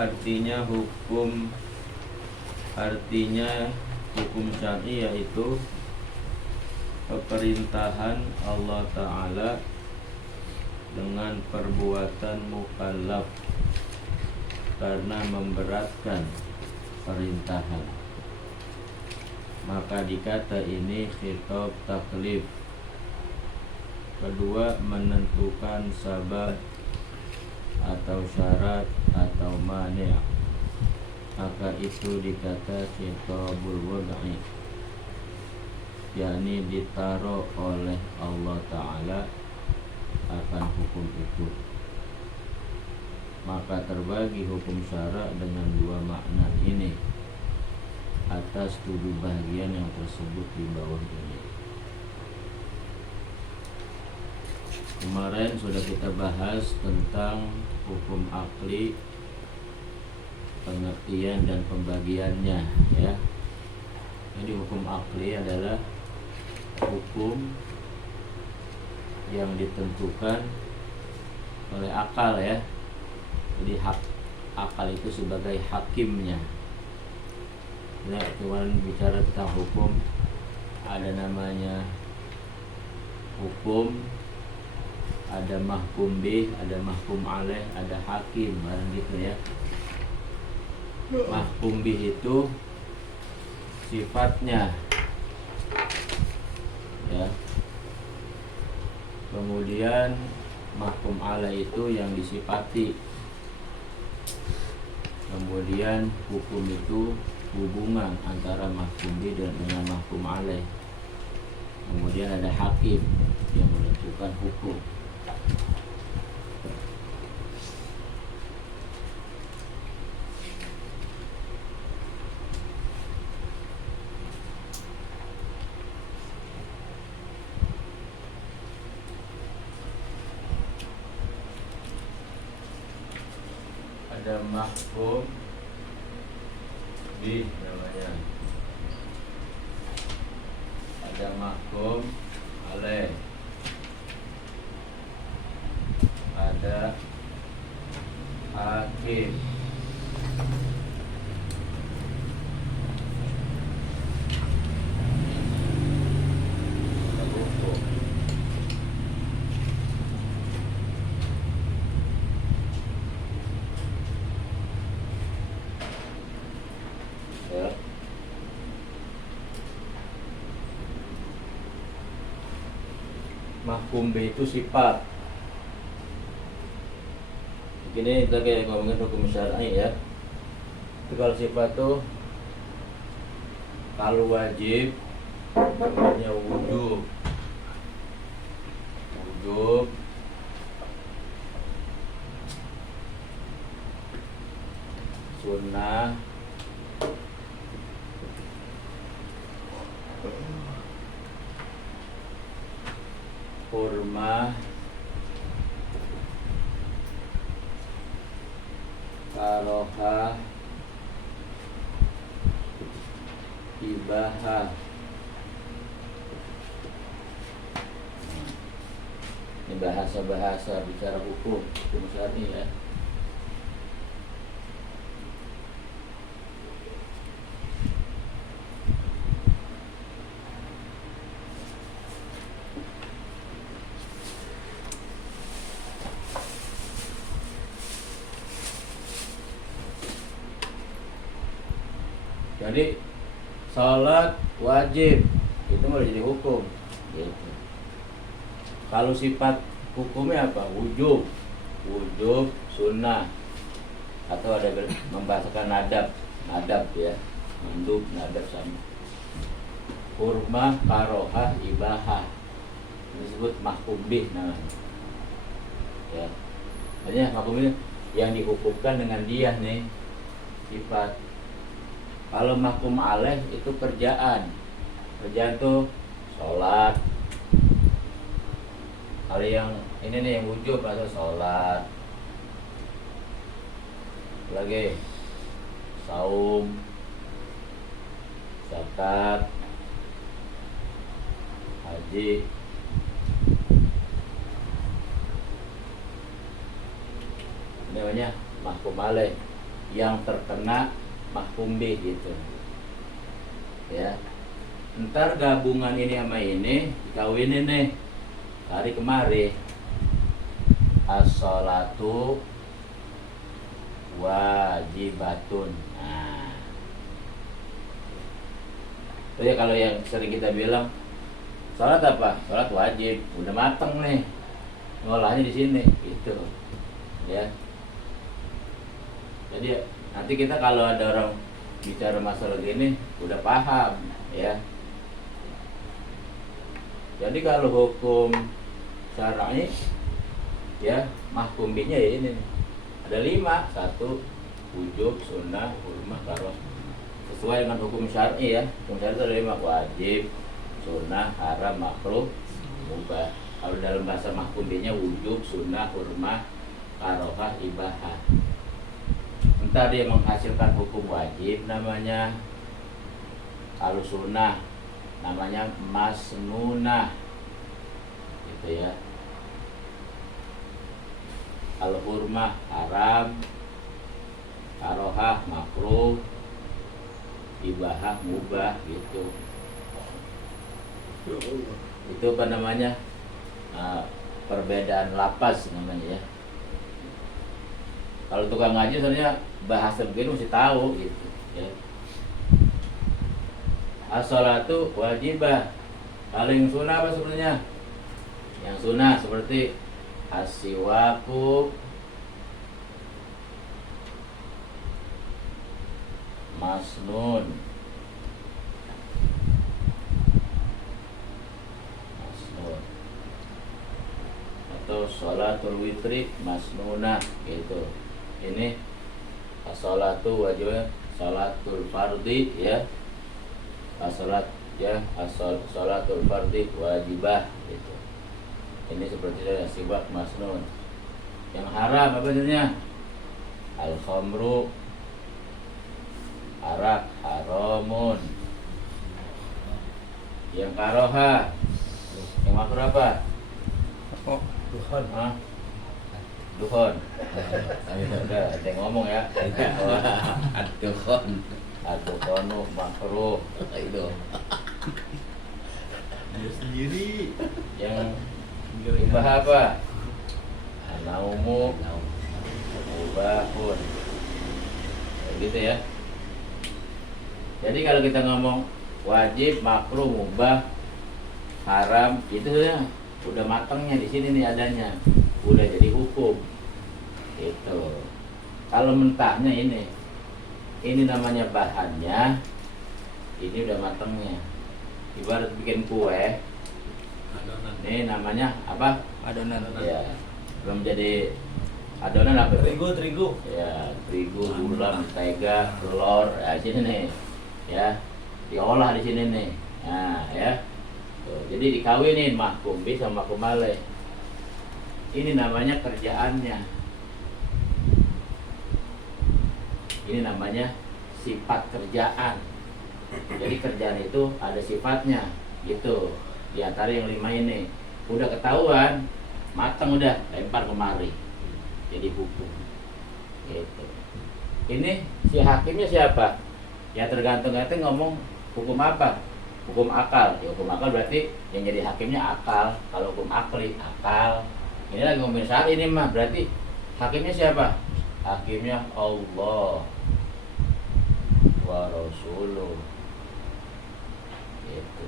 artinya hukum syar'i yaitu pemerintahan Allah Ta'ala dengan perbuatan mukallaf karena memberatkan perintahan. Maka dikata ini khitab taklif. Kedua, menentukan sabab atau syarat atau mani', maka itu dikata khitabul wad'i, yakni ditaruh oleh Allah Ta'ala akan hukum itu. Maka terbagi hukum syara dengan dua makna ini atas 7 bagian yang tersebut di bawah ini. Kemarin sudah kita bahas tentang hukum akli, pengertian dan pembagiannya, ya. Jadi hukum akli adalah hukum yang ditentukan oleh akal, ya. Jadi akal itu sebagai hakimnya. Nah, kemarin bicara tentang hukum, ada namanya hukum, ada mahkum bih, ada mahkum alaih, ada hakim, barang gitu, ya. Mahkum bih itu sifatnya, ya. Kemudian mahkum alaih itu yang disifati. Kemudian hukum itu hubungan antara mahkum bih dengan mahkum alaih. Kemudian ada hakim yang menentukan hukum. Ada mahkum bih namanya, ada mahkum alaih, ada hakim. Ada hukum. Ya. Mahkum bih itu sifat. Begini kita kayak ngomongin hukum syar'i, ya. Itu kalau sifat tuh, kalau wajib namanya wujub. Sunnah, hurmah, karohah, ibahah. Ini bahasa-bahasa bicara hukum syar'i, ya. Jadi salat wajib itu mau jadi hukum, gitu. Kalau sifat hukumnya apa? Wujub, sunnah, atau ada membahasakan nadab, ya, mandub, nadab sama. Hurmah, karohah, ibahah, ini disebut mahkum bih namanya, ya. Hanya mahkum bih yang dihukumkan dengan dia nih sifat. Kalau mahkum alaih itu kerjaan tuh sholat. Kalau yang ini nih yang wujub atau sholat, lagi saum, zakat, haji. Ini namanya mahkum alaih. yang terkena mahkum bih gitu ya. Ntar gabungan ini sama ini dikawinin nih hari kemari, as-sholatu wajibatun. Nah itu ya, kalau yang sering kita bilang sholat apa? Sholat wajib, udah mateng nih ngolahnya di sini gitu ya. Jadi nanti kita kalau ada orang bicara masalah gini udah paham ya. Jadi kalau hukum syar'i ya, mahkum bihnya ya ini nih. Ada 5, 1 wujub, sunnah, hurmah, karoh. Sesuai dengan hukum syar'i ya. Hukum syar'i itu ada 5, wajib, sunnah, haram, makruh, mubah. Kalau dalam bahasa mahkum bihnya wujub, sunnah, hurmah, karohah, ibahah. Entar dia menghasilkan hukum wajib namanya kalau sunnah namanya masnunah gitu ya. Kalau hurmah haram, karohah makruh, ibahah mubah gitu. Itu apa namanya? Perbedaan lapas namanya ya. Kalau tukang ngaji sebenarnya bahasa begini mesti tahu gitu ya. As-sholatu wajibah. Kalau yang sunnah apa sebenarnya? Yang sunnah seperti as-siwaku, masnun, atau sholatul witri masnunah gitu. Ini as-sholatu wajibah, sholatul fardhi ya, as-sholat ya, as-sholatul fardhi wajibah gitu. Ini seperti saya sibak masnun. Yang haram apa sebenarnya? Al-khamru, arak haramun. Yang karoha, yang makruh apa? Duhon. Hah? Duhon. Udah, ada yang ngomong ya. Duhon. Ad-duhonu makruh. Itu. Dia sendiri. Yang ibah apa? Naumu mubahun. Gitu ya. Jadi kalau kita ngomong wajib, makruh, mubah, haram, itu ya udah matangnya di sini nih adanya, udah jadi hukum. Itu. Kalau mentahnya ini namanya bahannya, ini udah matangnya. Ibarat bikin kue, Adonan. ini namanya apa? Adonan. Ya, belum jadi adonan apa? Terigu. Ya, terigu, gula, mentega, telur, ya sini nih, ya, diolah di sini nih, nah ya. Tuh, jadi dikawinin mahkum bih sama mahkum alaih. Ini namanya kerjaannya. Ini namanya sifat kerjaan. Jadi kerjaan itu ada sifatnya, gitu. Di antara yang 5 ini, udah ketahuan, matang udah, lempar kemari, jadi hukum. Gitu. Ini si hakimnya siapa? Ya tergantung ngomong hukum apa. Hukum akal, ya hukum akal berarti yang jadi hakimnya akal. Kalau hukum akli, akal. Ini lagi ngomongin syar'i ini mah, berarti hakimnya siapa? Hakimnya Allah wa Rasuluh. Gitu.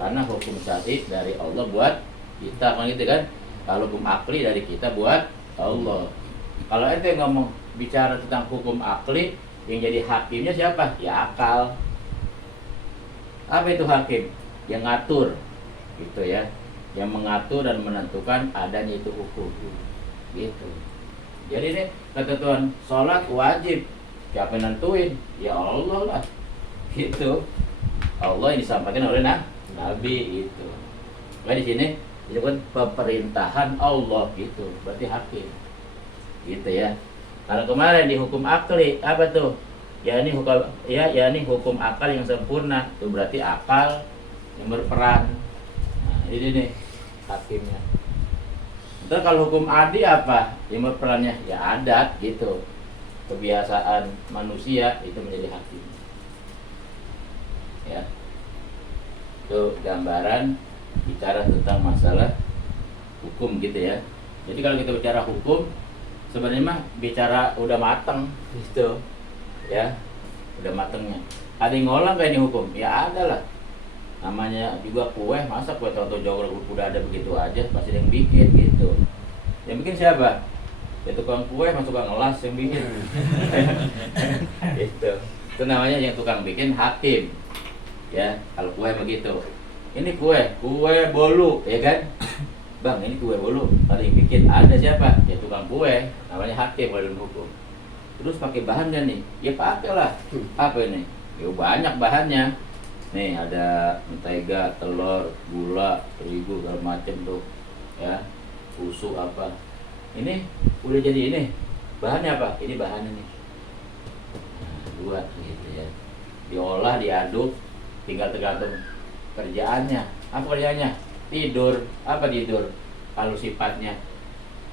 Karena hukum syar'i dari Allah buat kita, kan gitu kan? Kalau hukum akli dari kita buat Allah. Kalau ente ngomong bicara tentang hukum akli, yang jadi hakimnya siapa? Ya akal. Apa itu hakim? Yang ngatur, gitu ya, yang mengatur dan menentukan adanya itu hukum, gitu. Jadi nih ketentuan sholat wajib, siapa yang nentuin? Ya Allah lah, gitu. Allah yang disampaikan oleh Nabi itu. Nah di sini disebut pemerintahan Allah gitu, berarti hakim, gitu ya. Kalau kemarin di hukum akli apa tuh? Ya ini hukum akal yang sempurna, itu berarti akal yang berperan. Nah, ini nih hakimnya. Terus kalau hukum adi apa? Yang berperannya ya adat gitu. kebiasaan manusia itu menjadi hakim. Ya, itu gambaran bicara tentang masalah hukum gitu ya. Jadi kalau kita bicara hukum, sebenarnya mah bicara udah mateng gitu, ya, udah matengnya. Ada yang ngolah kayak ini hukum? Ya ada lah. Namanya juga kue, masa kue tonton jauh udah ada begitu aja, pasti ada yang bikin gitu. Yang bikin siapa? Ya tukang kue, masuk tukang ngelas yang bikin. Gitu. Itu namanya yang tukang bikin hakim. Ya, kalau kue begitu. Ini kue bolu, ya kan? Bang, ini kue bolu. Ada yang bikin, ada siapa? Ya tukang kue, namanya hakim dalam hukum. Terus pakai bahan kan nih? Ya pakailah. Apa ini? Ya banyak bahannya. Nih ada mentega, telur, gula, terigu, segala macam tuh. Ya, susu apa. Ini udah jadi ini. Bahannya apa? Ini bahannya nih. Nah, dua gitu ya. Diolah, diaduk, tinggal tergantung kerjaannya. Apa kerjaannya? Tidur. Apa tidur? Kalau sifatnya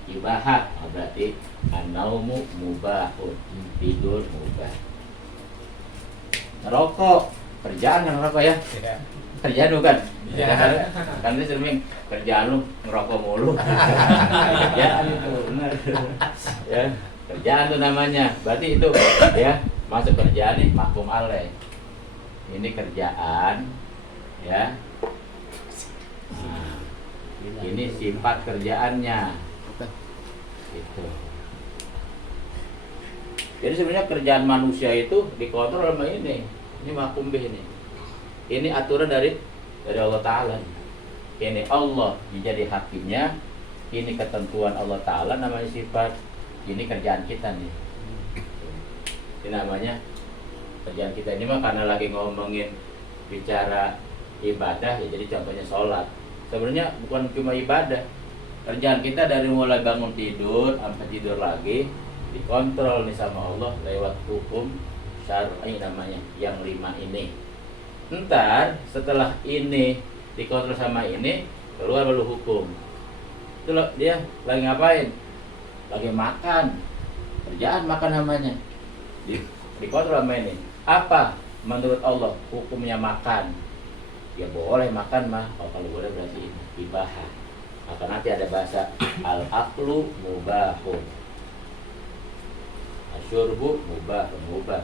ibahah, berarti an-naumu mubahun. Tidur mubah. Ngerokok, kerjaan kan ngerokok ya? Kerjaan bukan? Ya. Kan itu sering kerjaan lu ngerokok mulu. Kerjaan itu benar. Ya, kerjaan tuh namanya. Berarti itu ya, masuk kerjaan nih mahkum alaih. Ini kerjaan ya. Nah, ini sifat kerjaannya. Itu. Jadi sebenarnya kerjaan manusia itu dikontrol sama ini. Ini mahkum bih ini. Ini aturan dari Allah Ta'ala. Ini Allah menjadi hakimnya. Ini ketentuan Allah Ta'ala, namanya sifat. Ini kerjaan kita nih. Ini namanya kerjaan kita. Ini mah karena lagi ngomongin bicara ibadah ya, jadi contohnya sholat. Sebenarnya bukan cuma ibadah. Kerjaan kita dari mulai bangun tidur sampai tidur lagi dikontrol nih sama Allah lewat hukum syar'i namanya yang 5 ini. Ntar setelah ini dikontrol sama ini, keluar baru hukum. Itu loh, dia lagi ngapain? Lagi makan. Kerjaan makan namanya. Dikontrol sama ini. Apa menurut Allah hukumnya makan? Ya boleh makan mah. Oh, kalau boleh berarti ini ibahah. Maka nanti ada bahasa al-aqlu mubahun. Asyurbu mubah.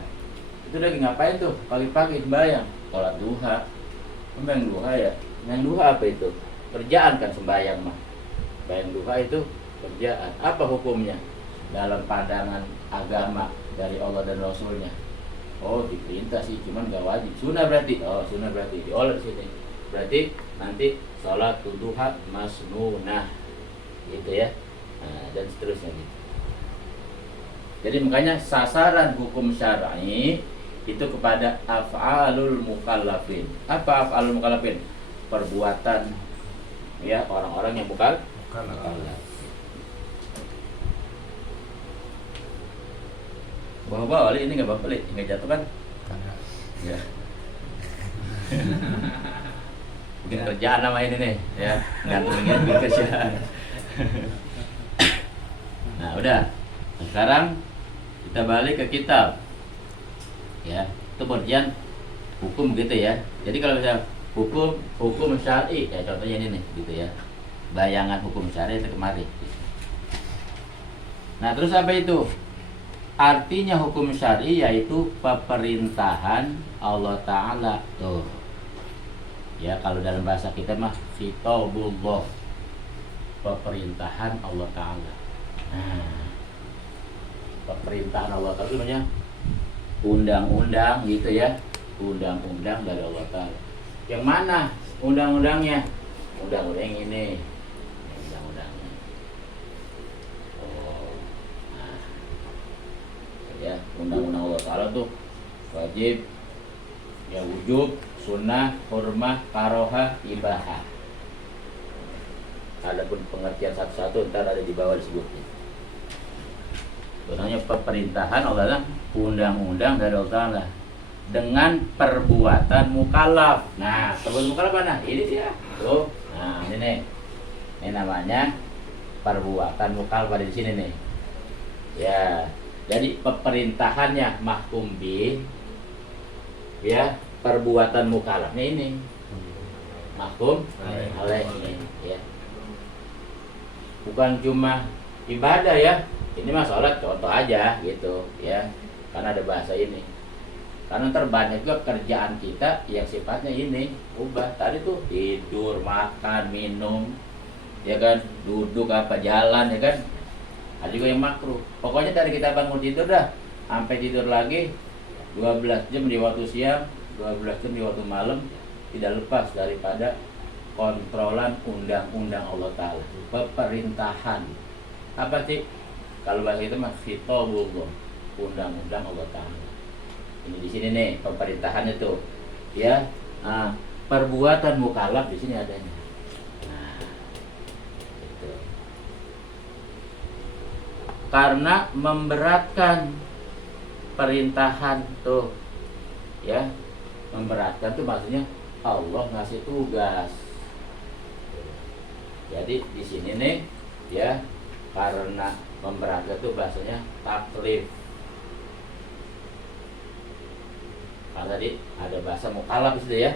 Itu lagi ngapain tuh? Pagi-pagi sembahyang, sholat duha. Sembahyang duha ya. Sembahyang duha apa itu? Kerjaan kan sembahyang mah. Sembahyang duha itu kerjaan. Apa hukumnya? Dalam pandangan agama dari Allah dan Rasulnya. Oh, diperintah sih, cuman gak wajib. Sunnah berarti. Oh, sunnah berarti diolah di sini. Berarti nanti sholat duha masnunah. Gitu ya. Nah, dan seterusnya gitu. Jadi makanya sasaran hukum syar'i itu kepada af'alul mukallafin. Apa af'alul mukallafin? Perbuatan ya orang-orang yang mukallaf. Bawa-bawa ini nggak bawa beli, nggak jatuh kan? Ya. Mungkin kerjaan nama ini nih, ya. Gantungin kerjaan. Nah, udah. Sekarang kita balik ke kitab. Ya, itu pengertian hukum gitu ya. Jadi kalau misalnya hukum syar'i, ya contohnya ini nih, gitu ya. Bayangan hukum syar'i itu kemari. Nah, terus apa itu? Artinya hukum syar'i yaitu pemerintahan Allah Ta'ala. Tuh. Ya, kalau dalam bahasa kita mah khitabullah. Pemerintahan Allah Ta'ala. Nah, pemerintahan Allah Ta'ala itu namanya undang-undang gitu ya. Undang-undang dari Allah Ta'ala. Yang mana undang-undangnya? Undang-undang yang ini. Undang-undangnya. Oh. Nah. Ya, undang-undang Allah Ta'ala tuh wajib, ya wujub, sunnah, hurmah, karohah, ibahah. Adapun pengertian satu-satu ntar ada di bawah disebutnya. Sebenarnya pemerintahan Allah Ta'ala, undang-undang dari Allah Ta'ala dengan perbuatan mukallaf. Nah, perbuatan mukallaf mana? Ini dia. Tuh. Nah, ini nih. Ini namanya perbuatan mukallaf di sini nih. Ya. Jadi pemerintahannya mahkum bih, ya, perbuatan mukallafnya ini mahkum alaih ini, ya. Bukan cuma ibadah ya. Ini mah sholat contoh aja gitu, ya. Karena ada bahasa ini. Karena terbanyak juga kerjaan kita yang sifatnya ini ubah. Tadi tuh tidur, makan, minum, ya kan, duduk apa jalan, ya kan. Ada juga yang makruh. Pokoknya dari kita bangun tidur dah sampai tidur lagi 12 jam di waktu siang, 12 jam di waktu malam, tidak lepas daripada kontrolan undang-undang Allah Ta'ala, pemerintahan. Apa sih? Kalau bahasa itu mah khitabullah, undang-undang Allah Ta'ala. Ini di sini nih pemerintahannya tuh, ya. Nah, perbuatan mukallaf di sini adanya. Nah, itu. Karena memberatkan perintahan tuh, ya. Memberatkan tuh maksudnya Allah ngasih tugas. Jadi di sini nih, ya, karena memberatkan tuh bahasanya taklif. Karena tadi ada bahasa mukallaf di situ ya.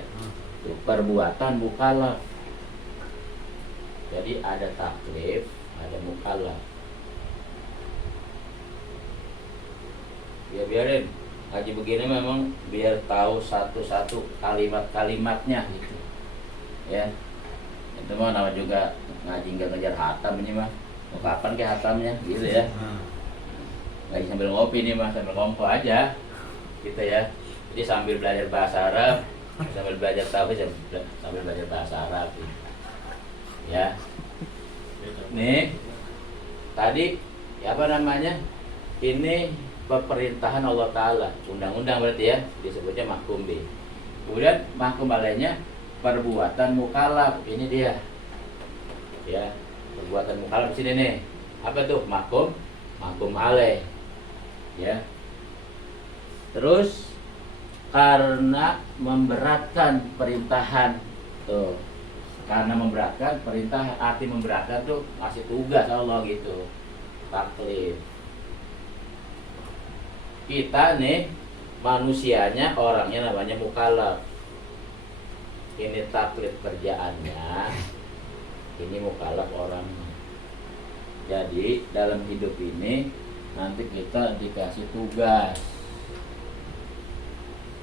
Tuh, perbuatan mukallaf. Jadi ada taklif, ada mukallaf. Ya biarin ngaji begini memang biar tahu satu-satu kalimat-kalimatnya gitu, ya. Itu mah nama juga ngaji nggak ngejar hatam ini mah. Mau kapan ke hatamnya gitu ya. Ngaji sambil ngopi nih mah, sambil ngompo aja gitu ya. Jadi sambil belajar bahasa Arab, sambil belajar tauhid, sambil belajar bahasa Arab gitu. Ya. Nih tadi ya apa namanya? Ini pemerintahan Allah Ta'ala, undang-undang berarti ya, disebutnya mahkum bih. Kemudian mahkum alaihnya perbuatan mukallaf, ini dia, ya, perbuatan mukallaf di sini nih. Apa tuh mahkum alaih, ya. Terus karena memberatkan perintahan tuh, karena memberatkan perintah, arti memberatkan tuh ngasih tugas Allah gitu, taklif. Kita nih manusianya, orangnya namanya mukallaf. Ini taklif kerjaannya, ini mukallaf orangnya. Jadi dalam hidup ini nanti kita dikasih tugas.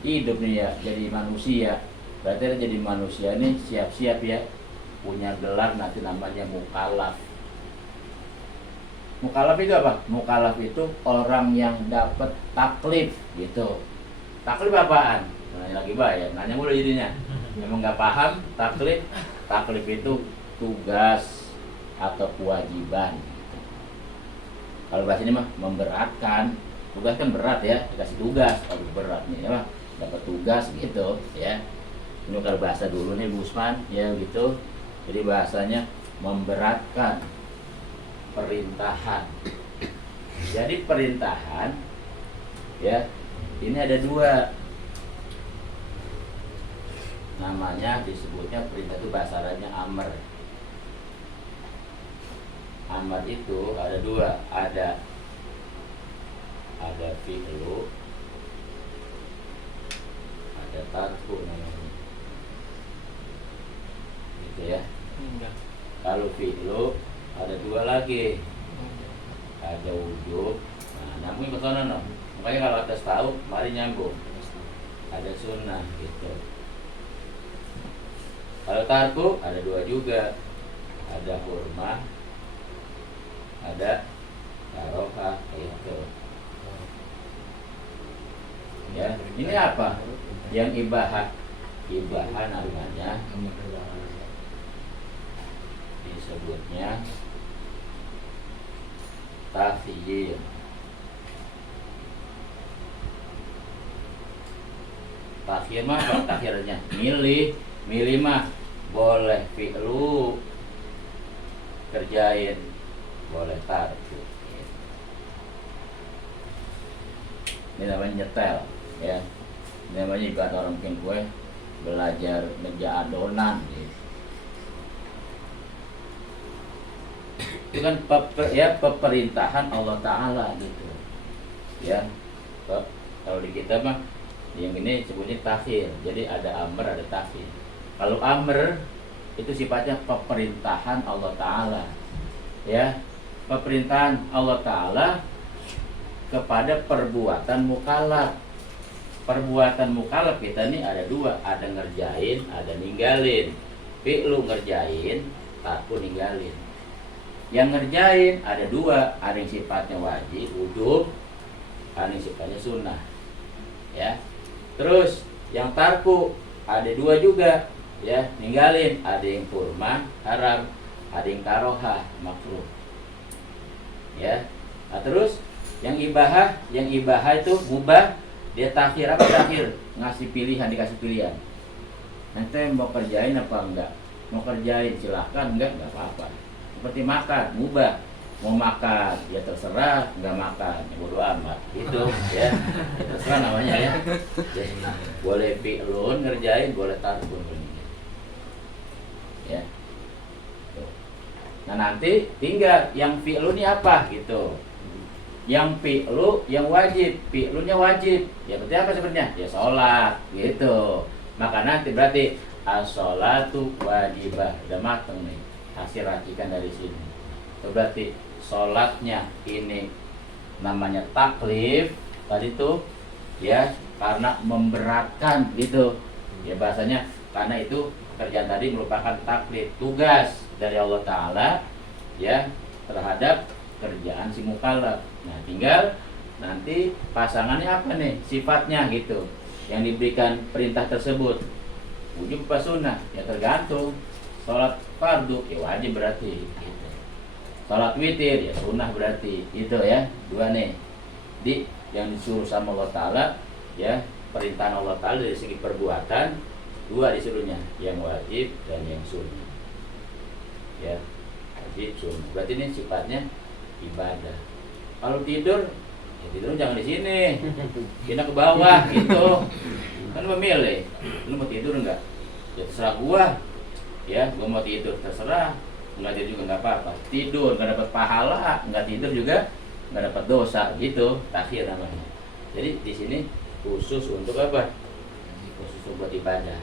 Hidup nih ya, jadi manusia. Berarti jadi manusia nih siap-siap ya, punya gelar nanti namanya mukallaf. Mukallaf itu apa? Mukallaf itu orang yang dapat taklif gitu. Taklif apaan? Nanya lagi bayar, nanya mulu jadinya. Memang nggak paham taklif. Taklif itu tugas atau kewajiban. Kalau bahasa ini mah memberatkan. Tugas kan berat ya, dikasih tugas. Kalau berat nih ya, dapat tugas gitu ya. Ini kalau bahasa dulu nih Bu Usman ya gitu. Jadi bahasanya memberatkan perintahan. Jadi perintahan ya, ini ada dua. Namanya disebutnya perintah itu bahasa Arabnya amr. Amr itu ada dua, ada fi'lu, ada tarku namanya. Gitu ya. Kalau fi'lu ada dua lagi, ada wujud. Nah, nyambung ke sana no. Makanya kalau atas tahu, mari nyambung. Ada sunnah gitu. Kalau tarku ada dua juga, ada hurmah, ada taroka gitu. Ya, ini apa? Yang ibahah namanya. Disebutnya takhyir. Takhyir mah apa takhirnya? Milih mah boleh fi'lu kerjain, boleh tarku. Ini namanya nyetel ya. Ini namanya ibarat orang bikin kue belajar meja adonan gitu. Itu kan pemerintahan Allah Ta'ala gitu. ya. Kalau di kita mah yang ini sebutnya takhir. Jadi ada amr, ada takhir. Kalau amr itu sifatnya pemerintahan Allah Ta'ala, ya, pemerintahan Allah Ta'ala kepada perbuatan mukallaf. Perbuatan mukallaf kita nih ada dua, ada ngerjain, ada ninggalin. Fi'lu ngerjain, tarku ninggalin. Yang ngerjain ada dua, ada yang sifatnya wajib, wujub, ada yang sifatnya sunnah, ya. Terus yang tarku ada dua juga, ya, ninggalin, ada yang kurma haram, ada yang karohah makruh, ya. Nah, terus yang ibahah itu mubah, dia takhir. Apa takhir? Ngasih pilihan, dikasih pilihan. Nanti mau kerjain apa enggak? Mau kerjain silahkan, enggak apa-apa. Seperti makan, mubah. Mau makan, ya terserah, enggak makan, ya bodo amat. Gitu, ya. Ya terserah namanya, ya. Jadi, boleh fi'lun ngerjain, boleh tarkun. Ya. Tuh. Nah, nanti tinggal yang fi'lu ini apa gitu. Yang fi'lu yang wajib, fi'lunya wajib. Ya berarti apa sebenarnya? Ya sholat gitu. Maka nanti berarti as-sholatu wajibah. Udah mateng nih hasil racikan dari sini. Itu berarti sholatnya ini namanya taklif tadi tuh, ya, karena memberatkan gitu. Ya bahasanya karena itu pekerjaan tadi merupakan taklif, tugas dari Allah Ta'ala, ya, terhadap kerjaan si mukallaf. Nah, tinggal nanti pasangannya apa nih sifatnya gitu yang diberikan perintah tersebut, wujub apa sunnah, ya tergantung. Sholat fardu ya wajib berarti gitu. Sholat witir ya sunnah berarti itu, ya. Dua nih yang disuruh sama Allah Ta'ala, ya, perintah Allah Ta'ala dari segi perbuatan, dua disuruhnya, yang wajib dan yang sunnah, ya. Wajib sunnah berarti ini sifatnya ibadah. Kalau tidur, ya tidur jangan di sini, pindah ke bawah gitu. Kan memilih, lu mau tidur enggak? Ya terserah gua, ya, gua mau tidur terserah, enggak tidur juga enggak apa-apa. Tidur enggak dapat pahala, enggak tidur juga enggak dapat dosa gitu, takhir namanya. Jadi di sini khusus untuk apa? Khusus buat ibadah.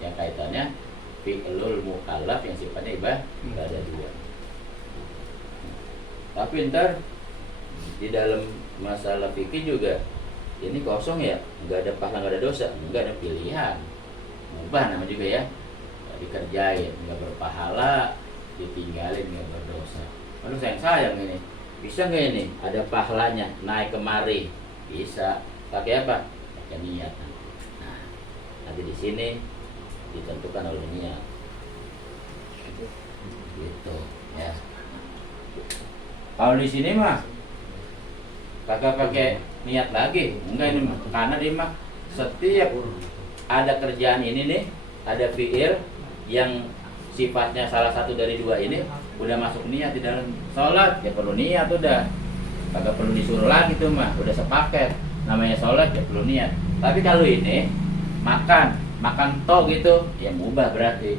Yang kaitannya fi'lul mukallaf yang sifatnya ibadah dua. Tapi ntar di dalam masalah fikih juga ini kosong, ya, nggak ada pahala, nggak ada dosa, nggak ada pilihan, mubah nama juga, ya, nggak dikerjain nggak berpahala, ditinggalin nggak berdosa. Aduh sayang ini, bisa nggak ini ada pahalanya naik kemari? Bisa. Pakai apa? Pakai niat. Nah, nanti di sini ditentukan oleh niat gitu, ya. Kalau di sini mah kagak pakai niat lagi, enggak ini mah, karena dia mah setiap ada kerjaan ini nih, ada fi'il yang sifatnya salah satu dari dua ini udah masuk niat di dalam sholat, ya perlu niat udah, kagak perlu disuruh lagi tuh mah, udah sepaket. Namanya sholat ya perlu niat. Tapi kalau ini makan toh gitu, ya mubah berarti.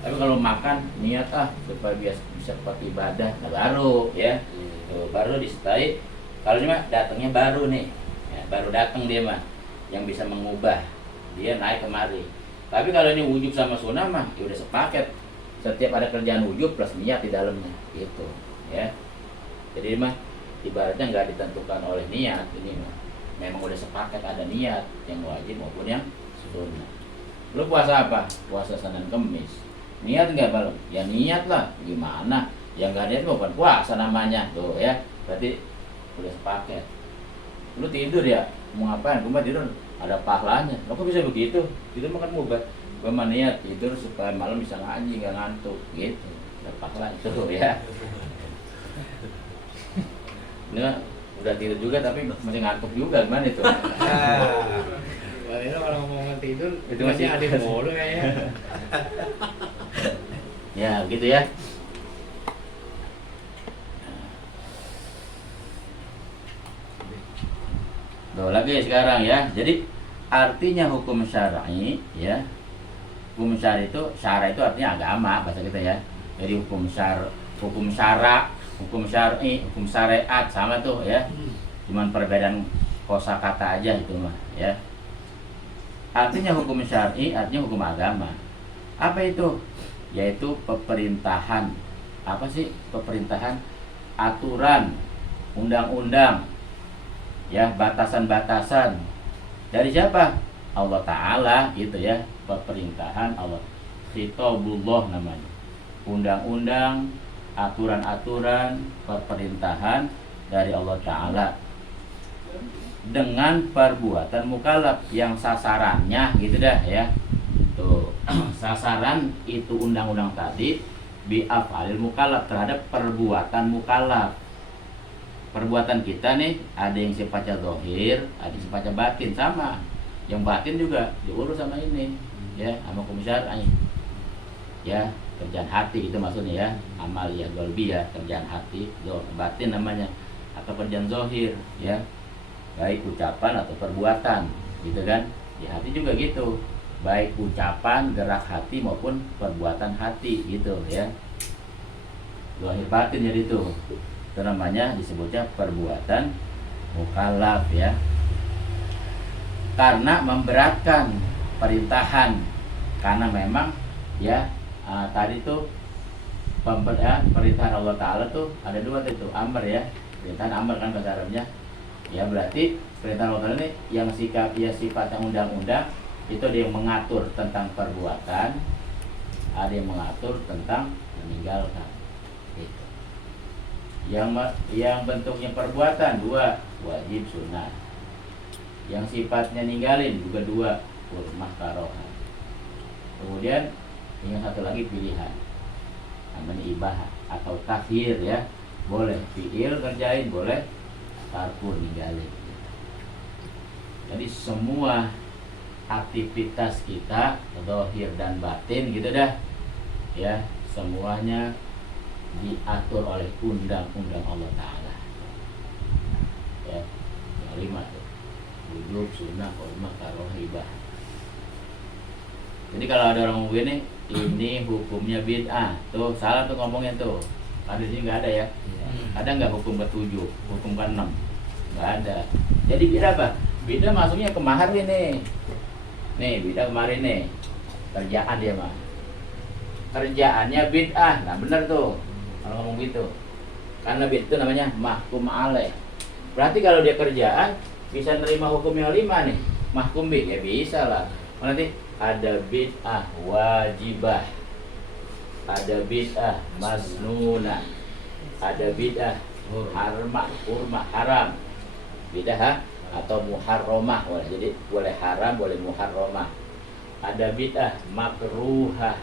Tapi kalau makan niat supaya bisa kuat ibadah, nah baru, ya. Tuh, baru disertai. Kalau ini mah datangnya baru nih, ya, baru datang dia mah yang bisa mengubah dia naik kemari. Tapi kalau ini wujub sama sunnah mah ya udah sepaket. Setiap ada kerjaan wujub plus niat di dalamnya, gitu, ya. Jadi mah ibaratnya nggak ditentukan oleh niat ini mah. Memang udah sepaket ada niat yang wajib maupun yang sunnah. Lu puasa apa? Puasa Senin Kemis. Niat nggak Bang? Ya niat lah. Gimana? Yang nggak niat bukan puasa namanya, tuh, ya. Berarti udah sepaket. Lu tidur ya, mau ngapain? Gua mah tidur ada pahalanya. Lo kok bisa begitu? Tidur makan mubah. Gua mah niat tidur supaya malam bisa ngaji, nggak ngantuk, gitu. Ada pahalanya tuh, ya. Ini udah tidur juga tapi masih ngantuk juga, gimana itu? Wah, ini kalau ngomongin tidur Itu masih ada mulu kayaknya. Ya, gitu ya. Tuh lagi sekarang, ya. Jadi artinya hukum syar'i, ya. Hukum syar'i itu, syara itu artinya agama bahasa kita, ya. Jadi hukum syara, hukum syar'i, hukum syariat sama tuh, ya. cuman perbedaan kosakata aja itu mah ya. Artinya hukum syar'i artinya hukum agama. Apa itu? Yaitu peperintahan. Apa sih peperintahan? Aturan, undang-undang, ya, batasan-batasan dari siapa? Allah Ta'ala gitu ya. Peperintahan Allah, khitabullah namanya. Undang-undang, aturan-aturan, peperintahan dari Allah Ta'ala dengan perbuatan mukallaf yang sasarannya gitu dah ya. Tuh, sasaran itu undang-undang tadi bi'af'alil mukallaf, terhadap perbuatan mukallaf. Perbuatan kita nih ada yang sifatnya zahir, ada yang sifatnya batin, sama. Yang batin juga diurus sama ini ya, sama hukum syar'i. Ya, kerjaan hati itu maksudnya ya, amaliyah qalbiyah, kerjaan hati, batin namanya, atau kerjaan zahir ya, baik ucapan atau perbuatan gitu kan. Di hati juga gitu, baik ucapan, gerak hati maupun perbuatan hati gitu ya. Zahir batin jadi itu namanya disebutnya perbuatan mukallaf ya. Karena memberatkan perintahan, karena memang ya tadi tuh perintahan Allah Ta'ala tuh ada dua itu, amr ya, perintahan amr kan bahasa Arabnya ya, berarti perintah Allah Ta'ala ini yang sifatnya undang-undang, itu ada yang mengatur tentang perbuatan, ada yang mengatur tentang meninggalkan gitu. Yang bentuknya perbuatan dua, wajib sunnah. Yang sifatnya ninggalin juga dua, hurmah karohah. Kemudian yang satu lagi pilihan, namanya ibahah atau takhir ya, boleh fi'il kerjain, boleh tarkun ninggalin. Jadi semua aktivitas kita zahir dan batin gitu dah ya, semuanya diatur oleh undang-undang Allah Ta'ala ya. Yang 5 tuh, wujub, sunnah, hurmah, karohah, ibahah. Jadi kalau ada orang ngomong gini, ini hukumnya bid'ah, tuh salah tuh ngomongnya tuh. Ada di sini nggak ada ya? Ada nggak hukum ke-7, hukum ke-6? Nggak ada. Jadi bid'ah apa? Bid'ah masuknya kemarin nih. Nih bid'ah kemarin nih. Kerjaan dia mah. Kerjaannya bid'ah. Nah bener tuh kalau ngomong gitu. Karena bid'ah itu namanya mahkum alaih. Berarti kalau dia kerjaan bisa nerima hukum yang 5 nih. Mahkum bid, ya bisa lah. Nanti ada bid'ah wajibah, ada bid'ah masnunah, ada bid'ah hurmah haram, bid'ah atau muharramah, jadi boleh haram boleh muharramah. Ada bid'ah makruhah,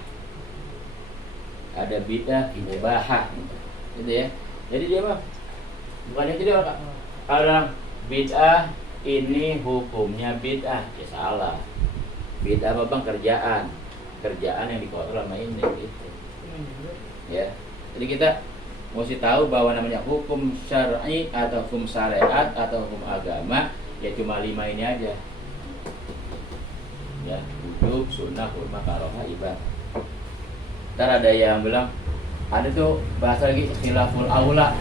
ada bid'ah mubahah gitu ya. Jadi dia mah bukannya jadi kalau bid'ah ini hukumnya bid'ah, ya salah. Bid'ah apa bang? Kerjaan yang dikotor sama ini gitu ya. Jadi kita mesti tahu bahwa namanya hukum syar'i atau hukum syariat atau hukum agama ya cuma 5 ini aja ya, wujub, sunnah, hurmah, karohah, ibadah. Ntar ada yang bilang ada tuh bahasa lagi khilaful aula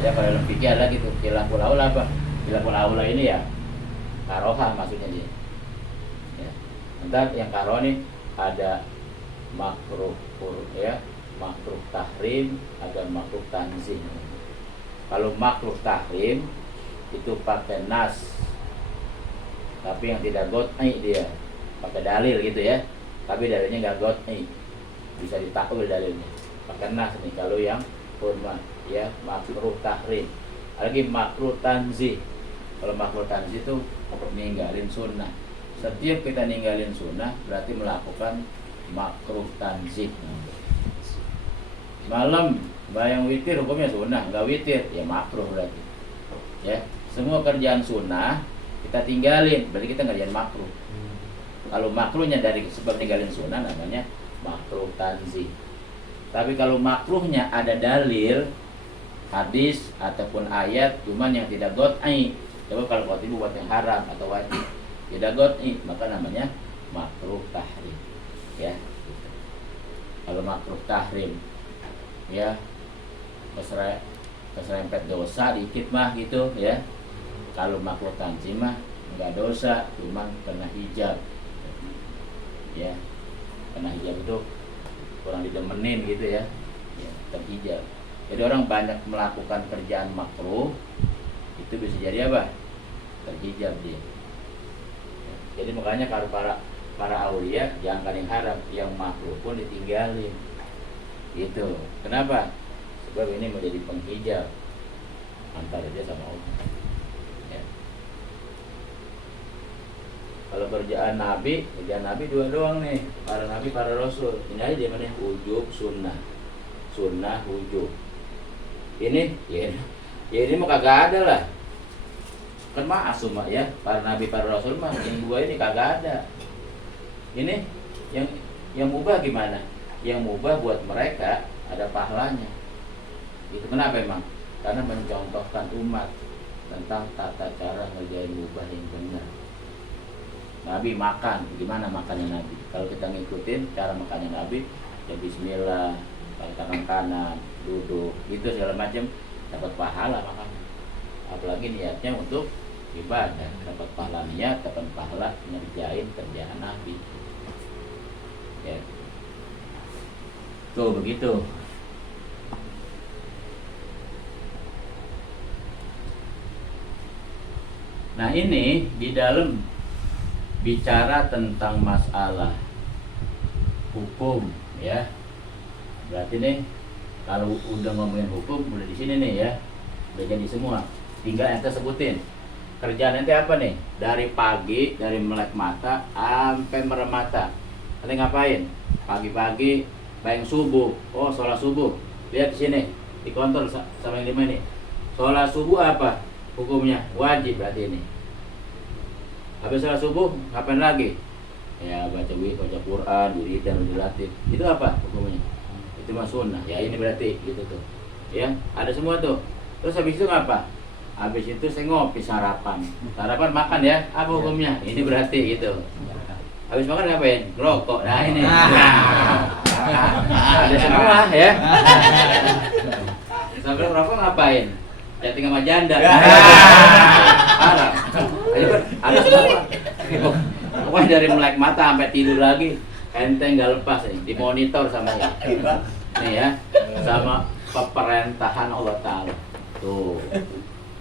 ya, kalau dalam fikih ada gitu khilaful aula. Apa khilaful aula ini ya? Karohah maksudnya dia ya. Ntar yang karohah nih ada makruh ya, makruh tahrim, ada makruh tanzih. Kalau makruh tahrim itu pakai nas, tapi yang tidak qot'i, dia pakai dalil gitu ya, tapi dalilnya nggak qot'i, bisa ditakwil dalilnya pakai nas nih. Kalau yang hurmah ya makruh tahrim. Lagi makruh tanzih. Kalau makruh tanzih itu ninggalin sunnah. Setiap kita ninggalin sunnah berarti melakukan makruh tanzih. Malam bayang witir hukumnya sunnah, nggak witir ya makruh berarti ya. Semua kerjaan sunnah kita tinggalin berarti kita ngerjain makruh. Kalau makruhnya dari sebab ninggalin sunnah namanya makruh tanzih. Tapi kalau makruhnya ada dalil hadis ataupun ayat cuman yang tidak qot'i, coba kalau qot'i buat yang haram atau wajib, tidak qot'i maka namanya makruh tahrim ya. Kalau makruh tahrim ya keserempet dosa dikit mah gitu ya, kalau makhluk tanzim mah nggak dosa, cuma kena hijab. Ya, kena hijab itu kurang didemenin gitu ya, terhijab. Jadi orang banyak melakukan kerjaan makruh itu bisa jadi apa? Terhijab dia. Jadi makanya kalau para aulia jangan yang haram, yang makruh pun ditinggalin. Gitu. Kenapa? Sebab ini menjadi penghijab antara dia sama Allah. Ya. Kalau kerjaan Nabi dua doang nih. Para Nabi, para Rasul. Ini aja dia mana? Ujub, sunnah. Sunnah, ujub. Ini, ya ini mah kagak ada lah. Kan ma'asum ya, para nabi, para rasul mah yang dua ini kagak ada. Ini yang mubah gimana? Yang mubah buat mereka ada pahalanya. Itu kenapa emang? Karena mencontohkan umat tentang tata cara ngerjain mubah yang benar. Nabi makan, gimana makannya Nabi? Kalau kita ngikutin cara makannya Nabi, ya bismillah, pakai tangan kanan, duduk, gitu segala macam, dapat pahala makan. Apalagi niatnya untuk ibadah, dapat pahala niat, dapat pahala ngerjain kerjaan Nabi. Ya. Tuh begitu. Nah ini di dalam bicara tentang masalah hukum ya. Berarti nih kalau udah ngomongin hukum udah di sini nih ya. Udah jadi semua. Tinggal ente sebutin kerjaan ente apa nih, dari pagi, dari melek mata sampai merem mata. Ente ngapain? Pagi-pagi bayang subuh, oh sholat subuh. Lihat di sini, dikontrol sama yang lima nih. Sholat subuh apa hukumnya? Wajib berarti ini. Habis sholat subuh ngapain lagi? Ya baca Quran, wiridan, latif. Itu apa hukumnya? Itu mah sunnah. Ya ini berarti gitu tuh. Ya ada semua tuh. Terus habis itu ngapa? Habis itu saya ngopi sarapan. Sarapan makan ya, apa hukumnya? Ini berarti gitu. Habis makan ngapain? Ngerokok. Nah ini. Ada semua ya. Sambil ngerokok ngapain? Chatting sama janda. Haram. Ada semua. Pokoknya dari melek mata sampai tidur lagi, ente nggak lepas nih, dimonitor sama ya. Nih ya, sama pemerintahan Allah Ta'ala. Tuh.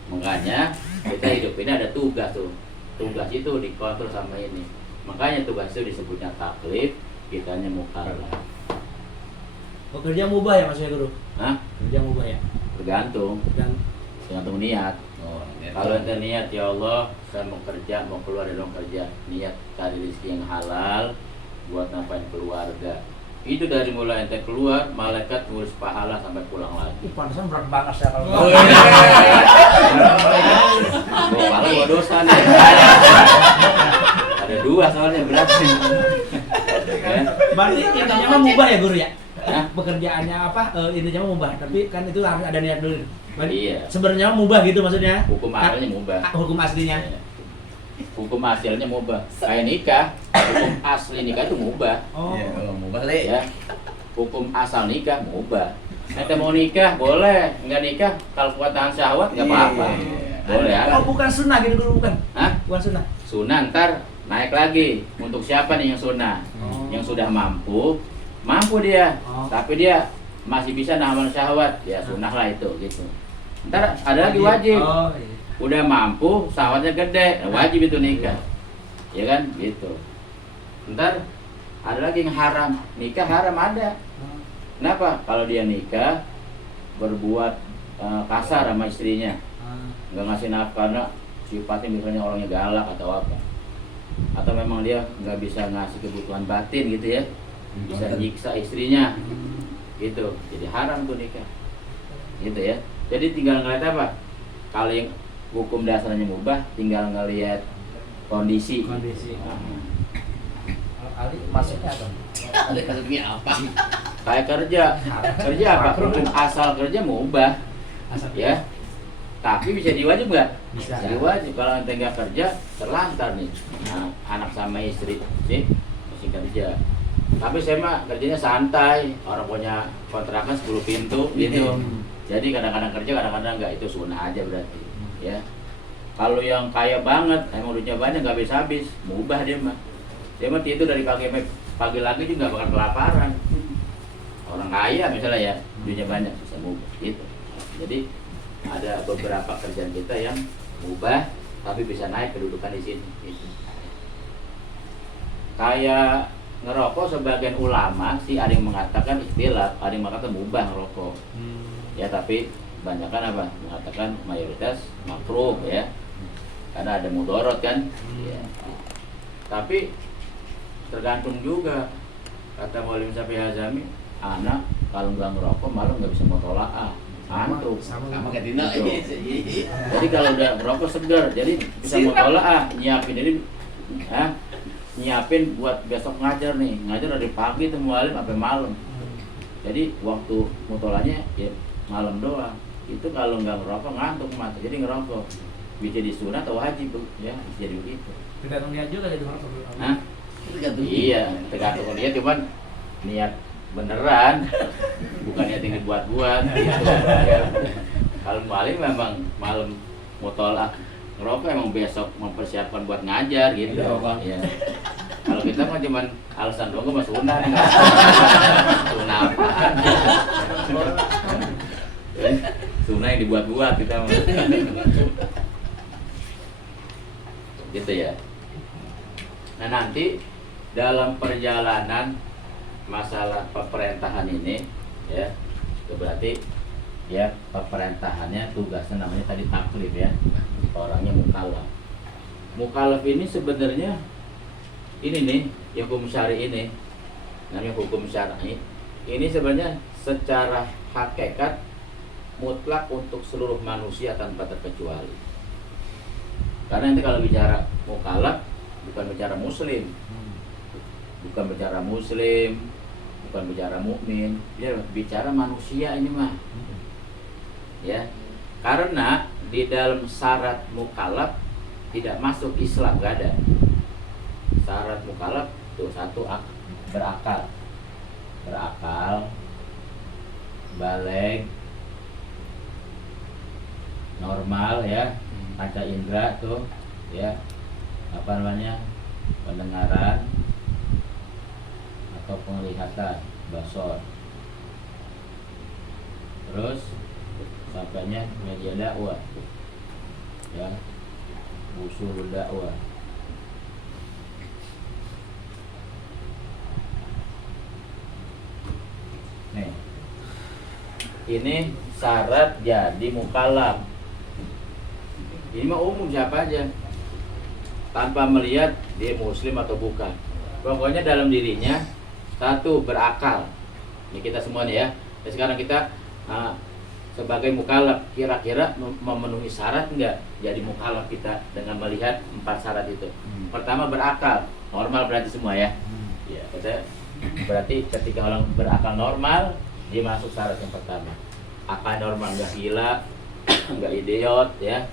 Makanya kita hidup ini ada tugas tuh. Tugas itu dikontrol sama ini. Makanya tugas itu disebutnya taklif, kitanya mukallaf. Oh, kerja mubah ya maksudnya guru? Hah? Kerja mubah ya? Tergantung niat. Oh, Kalau ente niat, ya Allah, saya mau kerja, mau keluar dari ruang kerja, niat cari rezeki yang halal buat nampain keluarga. Itu dari mulai ente keluar, malaikat ngurus pahala sampai pulang lagi. Ih, pantesan berat banget saya kalau. Oh, pahala gua dosa nih. Ada dua soalnya berat. Ya. Berarti intinya mah mubah ya guru ya? Hah? Pekerjaannya apa? Intinya mah mubah, tapi kan itu harus ada niat dulu. Berarti Iya. sebenarnya mubah gitu maksudnya? Hukum asalnya mubah. Hukum aslinya. Ya. Hukum hasilnya mubah. Kayak nikah, hukum asli nikah itu mubah. Oh. Iya, kalau mau balik. Ya. Hukum asal nikah mubah. Ente mau nikah boleh, enggak nikah kalau kuat tahan syahwat enggak apa-apa. Boleh Oh, ada. bukan sunnah gitu guru, bukan? Hah? Bukan sunnah. Sunnah ntar naik lagi. Untuk siapa nih yang sunnah? Oh. Yang sudah mampu dia, Oh. tapi dia masih bisa nahan syahwat, ya sunnah lah itu gitu. Ntar ada lagi wajib. Oh, iya. Udah mampu, syahwatnya gede, wajib itu nikah. Ya kan, gitu. Ntar ada lagi yang haram, nikah haram ada. Kenapa? Kalau dia nikah berbuat kasar sama istrinya, nggak ngasih nafkah, karena sifatnya misalnya orangnya galak atau apa, atau memang dia nggak bisa ngasih kebutuhan batin gitu ya, bisa nyiksa istrinya, gitu. Jadi haram tuh nikah, gitu ya. Jadi tinggal ngeliat apa? Kalau yang hukum dasarnya mubah, tinggal ngeliat kondisi. Nah, Ali masuknya apa? Ada kasusnya apa? kayak kerja apa? Hukum asal kerja mubah, Asal ya. Tapi bisa diwajib nggak? Bisa. Diwajib. Kalau ente nggak kerja, terlantar nih. Nah, anak sama istri sih masih kerja. Tapi saya mah kerjanya santai. Orang punya kontrakan 10 pintu gitu. Jadi kadang-kadang kerja, kadang-kadang nggak. Itu sunnah aja berarti, ya. Kalau yang kaya banget, emang duitnya banyak nggak habis-habis, mubah dia mah. Dia mah tidur dari pagi lagi juga nggak bakal kelaparan. Orang kaya misalnya ya, duitnya banyak bisa mubah gitu. Jadi ada beberapa kerjaan kita yang mubah tapi bisa naik kedudukan di sini. Gitu. Kayak ngerokok, sebagian ulama sih ada yang mengatakan ikhtilaf, ada yang mengatakan mubah ngerokok. Ya tapi kebanyakan apa? Mengatakan mayoritas makruh ya. Karena ada mudorot kan. Ya. Tapi tergantung juga, kata Maulim Syafi'i Azami, anak kalau nggak ngerokok malam nggak bisa mutolaah, antuk. Sama kayak Dino. Jadi kalau udah ngerokok segar, jadi bisa mutolaah, nyiapin jadi, nyiapin buat besok ngajar nih, ngajar dari pagi tuh Maulim sampai malam. Jadi waktu mutolahnya ya malam doang. Itu kalau nggak ngerokok ngantuk mata, jadi ngerokok. Bisa disunat atau wajib ya, jadi begitu. Tergantung niat juga jadi orang. Hah? Iya, tergantung niat, cuman niat beneran, bukan niat yang dibuat-buat gitu ya. Kalau mualim memang malam mutolak ngerokok emang besok mempersiapkan buat ngajar gitu. Ya. Kalau kita mah cuman alasan doang mah sunah. Sunah apaan? Sunah yang dibuat-buat kita mah. Gitu ya. Nah nanti dalam perjalanan masalah pemerintahan ini ya, itu berarti ya pemerintahannya tugasnya namanya tadi taklif ya, orangnya mukallaf. Mukallaf ini sebenarnya ini nih hukum syari ini namanya hukum syar'i. Ini sebenarnya secara hakikat mutlak untuk seluruh manusia tanpa terkecuali. Karena nanti kalau bicara mukallaf bukan bicara muslim, bukan bicara muslim, bukan bicara mukmin, dia bicara manusia ini mah. Ya, karena di dalam syarat mukallaf tidak masuk Islam, gak ada. Syarat mukallaf tuh satu berakal, baligh, normal ya. Panca indera tuh ya, apa namanya, pendengaran atau penglihatan, basor. Terus sampainya media dakwah ya, usul dakwah. Nih, ini syarat jadi mukallaf. Ini mah umum siapa aja, tanpa melihat dia muslim atau bukan. Pokoknya dalam dirinya satu berakal. Ini kita semua nih ya. Dan sekarang kita sebagai mukallaf kira-kira memenuhi syarat enggak jadi mukallaf kita dengan melihat 4 syarat itu. Pertama berakal, normal berarti semua ya. Ya, berarti ketika orang berakal normal, dia masuk syarat yang pertama. Akal normal, enggak gila, enggak idiot ya.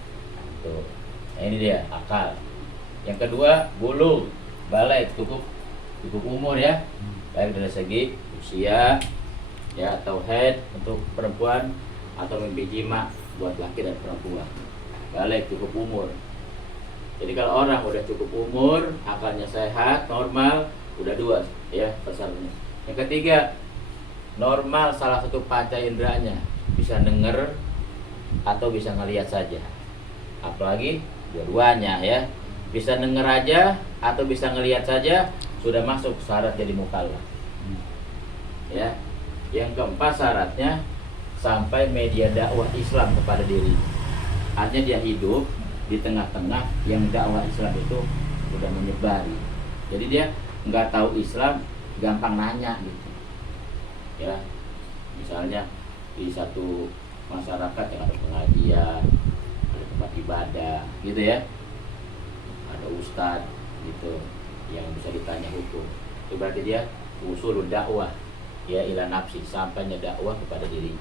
Tuh. Nah, ini dia akal. Yang kedua bulu, baligh, cukup umur ya, baik dari segi usia ya atau haid untuk perempuan atau mimpi jima buat laki dan perempuan. Baligh, cukup umur. Jadi kalau orang udah cukup umur, akalnya sehat, normal, udah 2 ya persyaratannya. Yang ketiga normal salah satu panca inderanya, bisa denger atau bisa ngelihat saja. Apalagi dua-duanya ya, bisa denger aja atau bisa ngelihat saja, sudah masuk syarat jadi mukallaf. Ya. Yang keempat syaratnya sampai media dakwah Islam kepada diri. Artinya dia hidup di tengah-tengah yang dakwah Islam itu sudah menyebari. Jadi dia nggak tahu Islam, gampang nanya gitu. Ya. Misalnya di satu masyarakat yang ada pengajian, tempat ibadah gitu ya, ada ustadz gitu yang bisa ditanya hukum, itu berarti dia usul dakwah ya ila nafsi, sampainya dakwah kepada dirinya.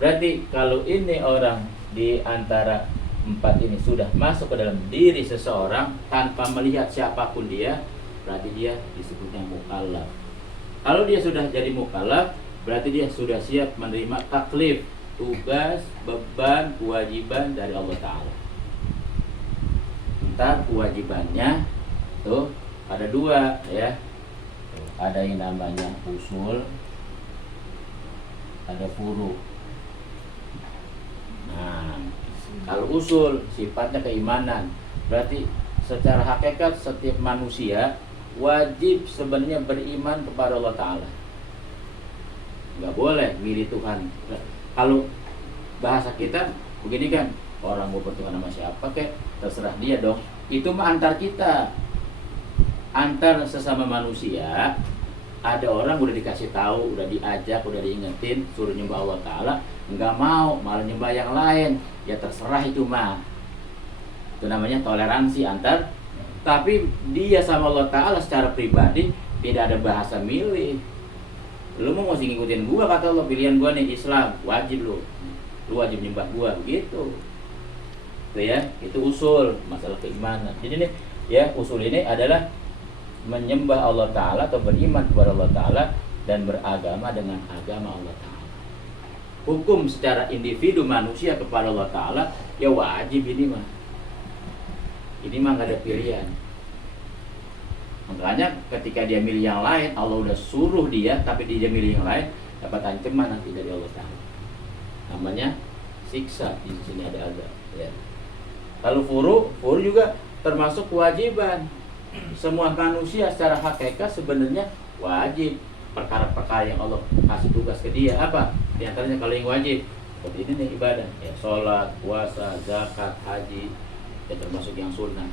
Berarti kalau ini orang di antara 4 ini sudah masuk ke dalam diri seseorang tanpa melihat siapapun dia, berarti dia disebutnya mukallaf. Kalau dia sudah jadi mukallaf, berarti dia sudah siap menerima taklif, tugas, beban, kewajiban dari Allah Ta'ala. Antar kewajibannya tuh ada dua ya. Ada yang namanya usul, ada furu. Nah, kalau usul sifatnya keimanan, berarti secara hakikat setiap manusia wajib sebenarnya beriman kepada Allah Ta'ala. Nggak boleh milih Tuhan. Kalau bahasa kita begini kan, orang mau bertuhan sama siapa kek, terserah dia dong. Itu mah antar kita, antar sesama manusia. Ada orang udah dikasih tahu, udah diajak, udah diingetin suruh nyembah Allah Ta'ala, nggak mau, malah nyembah yang lain. Ya terserah itu mah. Itu namanya toleransi antar. Tapi dia sama Allah Ta'ala secara pribadi tidak ada bahasa milih. Lu mau mesti ngikutin gua, kata Allah, pilihan gua nih Islam, wajib lu wajib nyembah gua, begitu. Itu ya, itu usul masalah keimanan. Jadi nih ya, usul ini adalah menyembah Allah Ta'ala atau beriman kepada Allah Ta'ala dan beragama dengan agama Allah Ta'ala. Hukum secara individu manusia kepada Allah Ta'ala ya wajib ini mah. Ini mah gak ada pilihan. Makanya ketika dia milih yang lain, Allah udah suruh dia, tapi dia milih yang lain, dapat ancaman nanti dari Allah Ta'ala. Namanya siksa, di sini ada azab ya. Lalu furu juga termasuk kewajiban. Semua manusia secara hakikat sebenarnya wajib perkara-perkara yang Allah kasih tugas ke dia. Apa? Di antaranya kalau yang wajib seperti ini nih ibadah ya, sholat, puasa, zakat, haji, ya termasuk yang sunnah.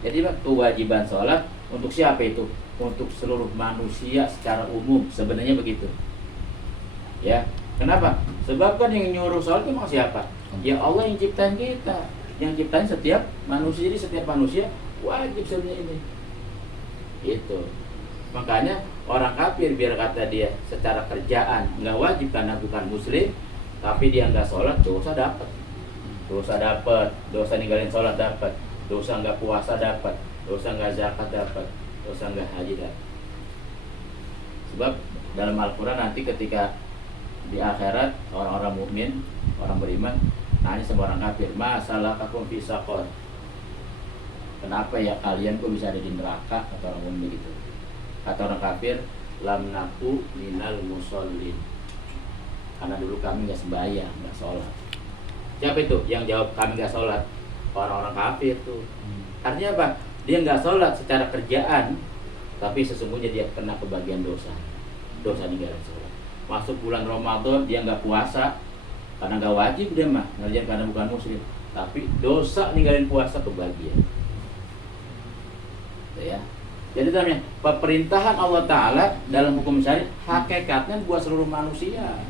Jadi kewajiban sholat untuk siapa itu? Untuk seluruh manusia secara umum, sebenarnya begitu ya. Kenapa? Sebab kan yang nyuruh sholat itu memang siapa? Ya Allah yang ciptain kita, yang ciptain setiap manusia. Jadi setiap manusia wajib sebenarnya ini. Itu. Makanya orang kafir biar kata dia secara kerjaan nggak wajib karena bukan muslim, tapi dia nggak sholat dosa dapat. Dosa ninggalin sholat dapat, dosa nggak puasa dapat, dosa nggak zakat dapat, dosa nggak haji dapat. Sebab dalam Al-Quran nanti ketika di akhirat orang-orang mukmin, orang beriman nanya sama orang kafir, masalah kakum fi saqar. Kenapa ya kalian kok bisa ada di neraka? Kata orang mukmin begitu. Kata orang kafir, lam naku minal musallin. Karena dulu kami nggak sembahyang, nggak sholat. Siapa itu yang jawab kami nggak sholat? Orang-orang kafir tuh. Artinya apa? Dia nggak sholat secara kerjaan, tapi sesungguhnya dia kena kebagian dosa. Dosa ninggalin sholat. Masuk bulan Ramadan dia nggak puasa karena nggak wajib dia mah ngerjain karena bukan muslim. Tapi dosa ninggalin puasa kebagian. Ya. Jadi namanya pemerintahan Allah Ta'ala dalam hukum syariat hakikatnya buat seluruh manusia.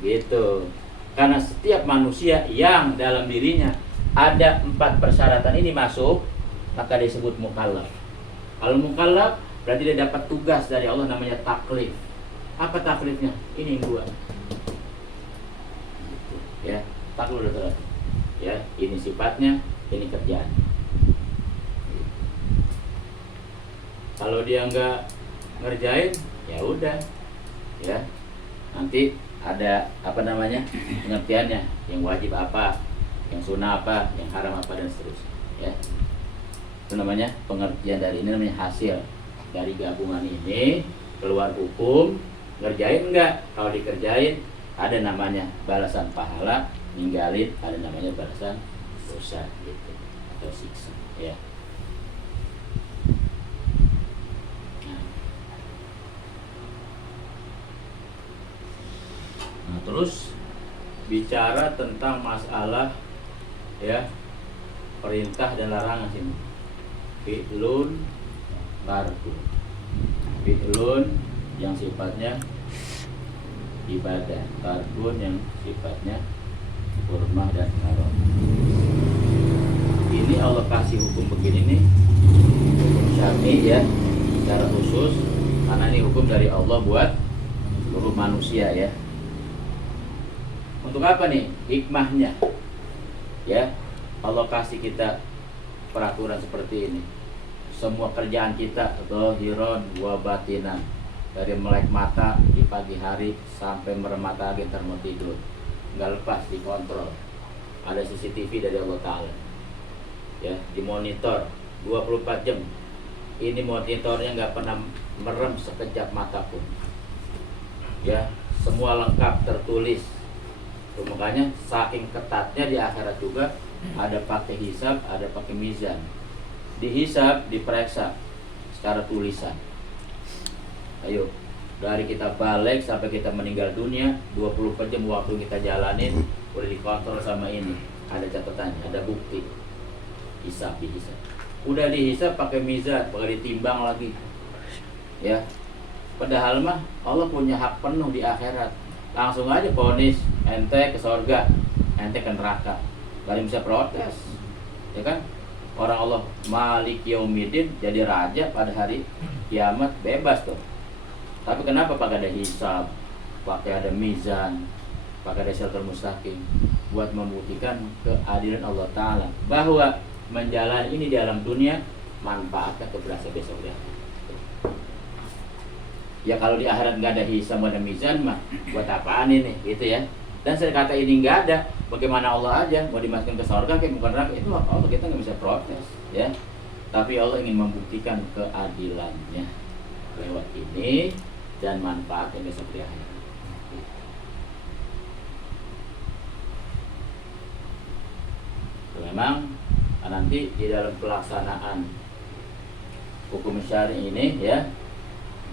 Gitu. Karena setiap manusia yang dalam dirinya ada 4 persyaratan ini masuk, maka disebut mukallaf. Kalau mukallaf berarti dia dapat tugas dari Allah namanya taklif. Apa taklifnya? Ini yang buat. Ya, taklif udah. Ya, ini sifatnya, ini kerjaan. Kalau dia nggak ngerjain, ya udah, ya nanti ada apa namanya pengertiannya, yang wajib apa, yang sunnah apa, yang haram apa dan seterusnya. Ya, itu namanya pengertian dari ini, namanya hasil dari gabungan ini keluar hukum. Ngerjain enggak? Kalau dikerjain ada namanya balasan pahala, ninggalin ada namanya balasan dosa gitu atau siksa. Ya. Nah, terus bicara tentang masalah ya perintah dan larangan sini. Fi'lun tarku. Fi'lun yang sifatnya ibadah, tarkun yang sifatnya hurmah dan haram. Ini Allah kasih hukum begini nih, hukum syar'i ya, secara khusus karena ini hukum dari Allah buat seluruh manusia ya. Untuk apa nih hikmahnya? Ya, Allah kasih kita peraturan seperti ini. Semua kerjaan kita zahiran wa batinan, dari melek mata di pagi hari sampai merem mata lagi ntar mau tidur, nggak lepas dikontrol. Ada CCTV dari Allah Ta'ala. ya, dimonitor 24 jam. Ini monitornya nggak pernah merem sekejap mata pun. Ya, semua lengkap tertulis. Tuh, makanya saking ketatnya di akhirat juga ada pakai hisab, ada pakai mizan. Dihisab, diperiksa secara tulisan. Ayo, dari kita balik sampai kita meninggal dunia 24 jam waktu kita jalanin udah dikontrol sama ini. Ada catatannya, ada bukti. Hisab, dihisab. Udah dihisab pakai mizan, pakai ditimbang lagi. Ya. Padahal mah Allah punya hak penuh di akhirat. Langsung aja vonis ente ke surga, ente ke neraka. Gak ada yang bisa protes. Ya kan? Orang Allah Malik Yaumiddin jadi raja pada hari kiamat bebas tuh. Tapi kenapa pakai ada hisab, pakai ada mizan, pakai ada siratal mustaqim buat membuktikan keadilan Allah Ta'ala bahwa menjalani ini di alam dunia manfaatnya keberasa besok ya. Ya kalau di akhirat nggak ada hisab, nggak ada mizan mah buat apaan ini gitu ya. Dan saya kata ini nggak ada, bagaimana Allah aja mau dimasukkan ke surga kayak bukan neraka itu Allah, kita nggak bisa protes ya. Tapi Allah ingin membuktikan keadilannya lewat ini dan manfaatnya besok di akhirat. Memang nanti di dalam pelaksanaan hukum syari ini ya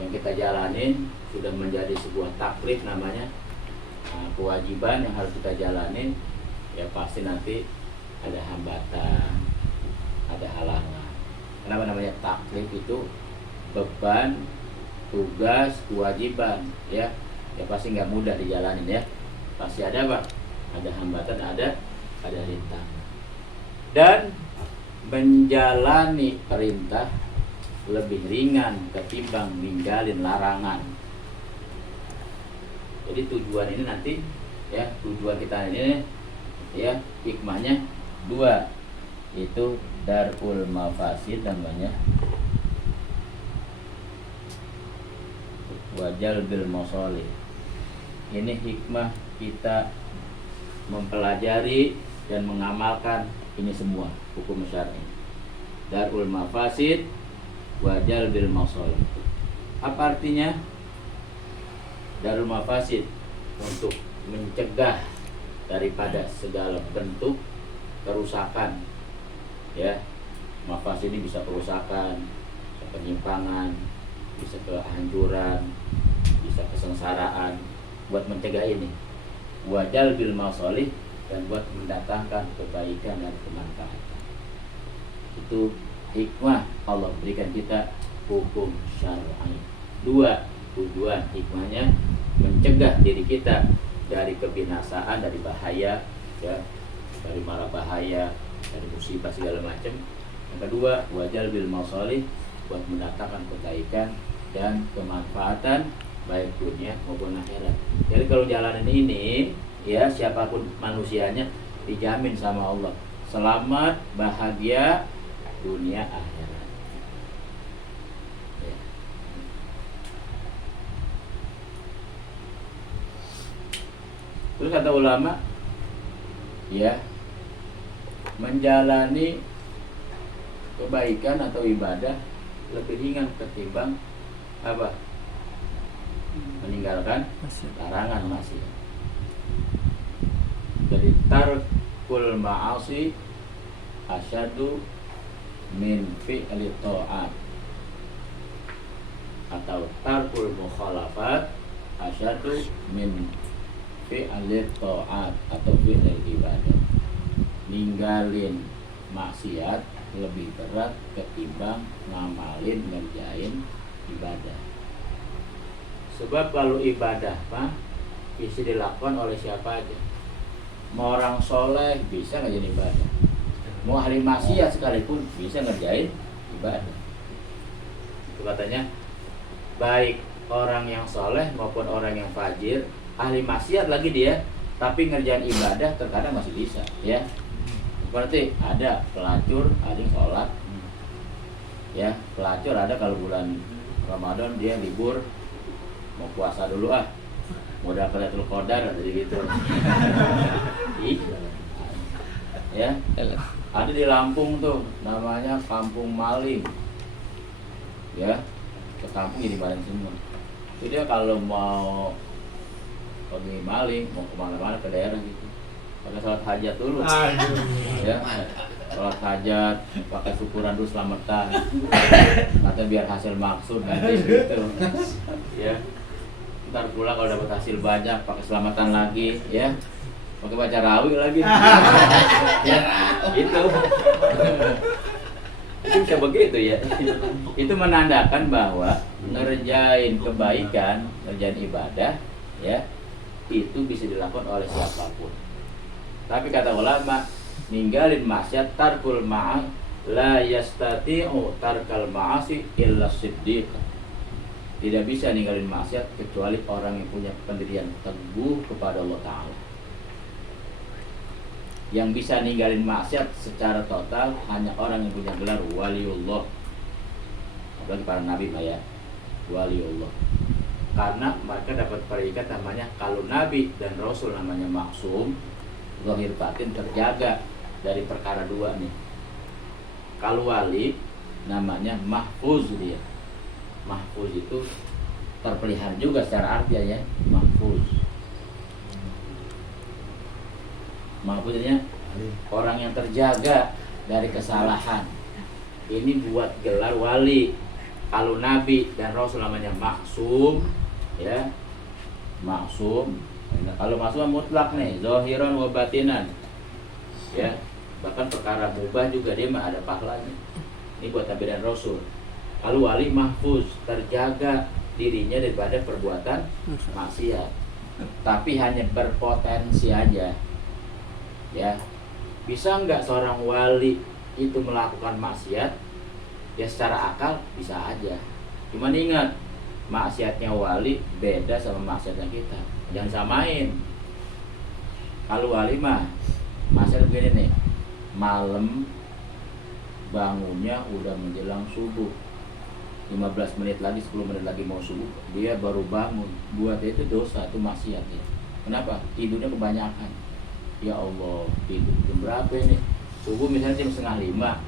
yang kita jalanin sudah menjadi sebuah taklif namanya. Nah, kewajiban yang harus kita jalanin ya pasti nanti ada hambatan, ada halangan. Kenapa namanya taklif? Itu beban, tugas, kewajiban ya. Ya pasti nggak mudah dijalanin ya. Pasti ada apa? Ada hambatan, ada rintangan. Dan menjalani perintah lebih ringan ketimbang ninggalin larangan. Jadi tujuan ini nanti ya, tujuan kita ini ya hikmahnya dua, itu darul mafasid namanya, wajal bil masalih. Ini hikmah kita mempelajari dan mengamalkan ini semua hukum syar'i. Darul mafasid wajal bil masalih. Apa artinya? Darul mafasid untuk mencegah daripada segala bentuk kerusakan ya. Mafasid ini bisa kerusakan, bisa penyimpangan, bisa kehancuran, bisa kesengsaraan. Buat mencegah ini wajal bil masalih, dan buat mendatangkan kebaikan dan kemanfaatan. Itu hikmah Allah berikan kita hukum syar'i. Dua tujuan hikmahnya mencegah diri kita dari kebinasaan, dari bahaya ya, dari mara bahaya, dari musibah segala macam. Yang kedua wajal bil masalih, buat mendatangkan kebaikan dan kemanfaatan baik dunia maupun akhirat. Jadi kalau jalanan ini ya, siapapun manusianya dijamin sama Allah selamat, bahagia dunia akhirat ya. Terus kata ulama ya, menjalani kebaikan atau ibadah lebih ringan ketimbang apa? Meninggalkan larangan maksiat. Jadi tarkul ma'asi asyadu min fi'li ta'at, atau tarkul mukhalafat asyadu min fi'li ta'at atau fi'li ibadah. Ninggalin maksiat lebih berat ketimbang ngamalin, ngerjain ibadah. Sebab kalau ibadah mah bisa dilakukan oleh siapa aja. Mau orang soleh bisa ngerjain ibadah, mau ahli maksiat sekalipun bisa ngerjain ibadah. Itu katanya baik orang yang soleh maupun orang yang fajir, ahli maksiat lagi dia, tapi ngerjain ibadah terkadang masih bisa ya. Berarti ada pelacur, ada yang sholat ya. Pelacur ada kalau bulan Ramadan dia libur, mau puasa dulu mau dapat Lailatul Qadar jadi gitu. Ya. Ada di Lampung tuh, namanya Kampung Maling. Ya, ke kampung jadi maling semua. Jadi dia kalau mau pergi maling, mau kemana-mana ke daerah gitu, pakai sholat hajat dulu. Aduh. Ya, sholat hajat, pakai syukuran dulu selamatan. Kata biar hasil maksud nanti gitu. Ya, ntar pulang kalau dapat hasil banyak, pakai selamatan lagi, ya. Pakai baca rawi lagi. Ya, itu. Itu bisa begitu ya. Itu menandakan bahwa ngerjain kebaikan, ngerjain ibadah, ya, itu bisa dilakukan oleh siapapun. Tapi kata ulama, ninggalin maksiat tarkul ma'as la yastati'u tarkal ma'asi illa siddiq. Tidak bisa ninggalin maksiat kecuali orang yang punya pendirian teguh kepada Allah Ta'ala. Yang bisa ninggalin maksiat secara total hanya orang yang punya gelar waliullah. Apalagi para nabi ya, waliullah. Karena mereka dapat predikat namanya, kalau nabi dan rasul namanya maksum, zahir batin terjaga dari perkara dua nih. Kalau wali namanya mahfuz dia. Mahfuz itu terpelihara juga secara artinya ya, mahfuz. Maksudnya orang yang terjaga dari kesalahan. Ini buat gelar wali. Kalau nabi dan rasul namanya maksum, ya, maksum. Nah, kalau maksum mutlak nih, zahiran wa batinan, ya, bahkan perkara mubah juga dia mah ada pahalanya. Ini buat nabi dan rasul. Kalau wali mahfuz, terjaga dirinya daripada perbuatan maksiat, tapi hanya berpotensi aja. Ya, bisa nggak seorang wali itu melakukan maksiat? Ya secara akal bisa aja. Cuman ingat, maksiatnya wali beda sama maksiatnya kita. Jangan samain. Kalau wali mah maksiat begini nih, malam bangunnya udah menjelang subuh, 15 menit lagi, 10 menit lagi mau subuh, dia baru bangun. Buat itu dosa, itu maksiat ya. Kenapa? Tidurnya kebanyakan. Ya Allah, tidur jam berapa ini? Subuh misalnya jam 4:30,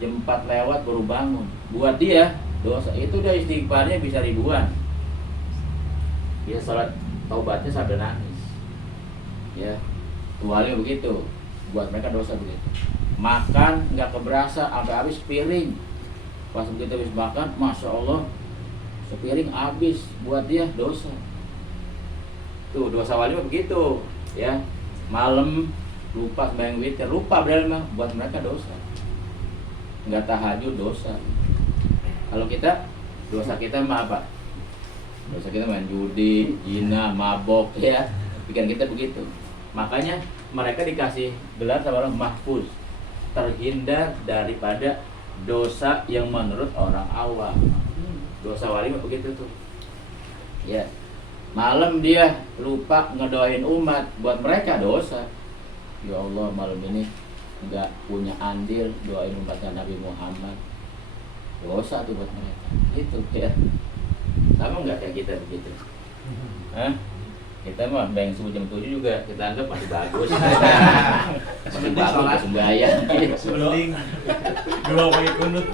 jam 4 lewat baru bangun. Buat dia dosa itu, udah istighfarnya bisa ribuan. Dia salat taubatnya sampai nangis. Ya, tualnya begitu. Buat mereka dosa begitu. Makan nggak keberasa sampai habis piring. Pas begitu habis makan, masya Allah, sepiring habis. Buat dia dosa. Tuh dosa wali begitu, ya. Malam lupa sembahyang witir, lupa berarti mah buat mereka dosa. Nggak tahajud dosa. Kalau kita, dosa kita mah apa? Dosa kita main judi, zina, mabok, ya. Pikiran kita begitu. Makanya mereka dikasih gelar sama orang mahfuz, terhindar daripada dosa yang menurut orang awam. Dosa wali mah begitu tuh. Ya. Malam dia lupa ngedoain umat, buat mereka dosa. Ya Allah, malam ini nggak punya andil doain umatnya Nabi Muhammad, dosa tuh buat mereka. Itu ya. Sama nggak kayak kita begitu? Hah? Kita mah bayang subuh jam 7 juga kita anggap masih bagus. Masih bagus sembahyang. Sebelum dua kali kunut.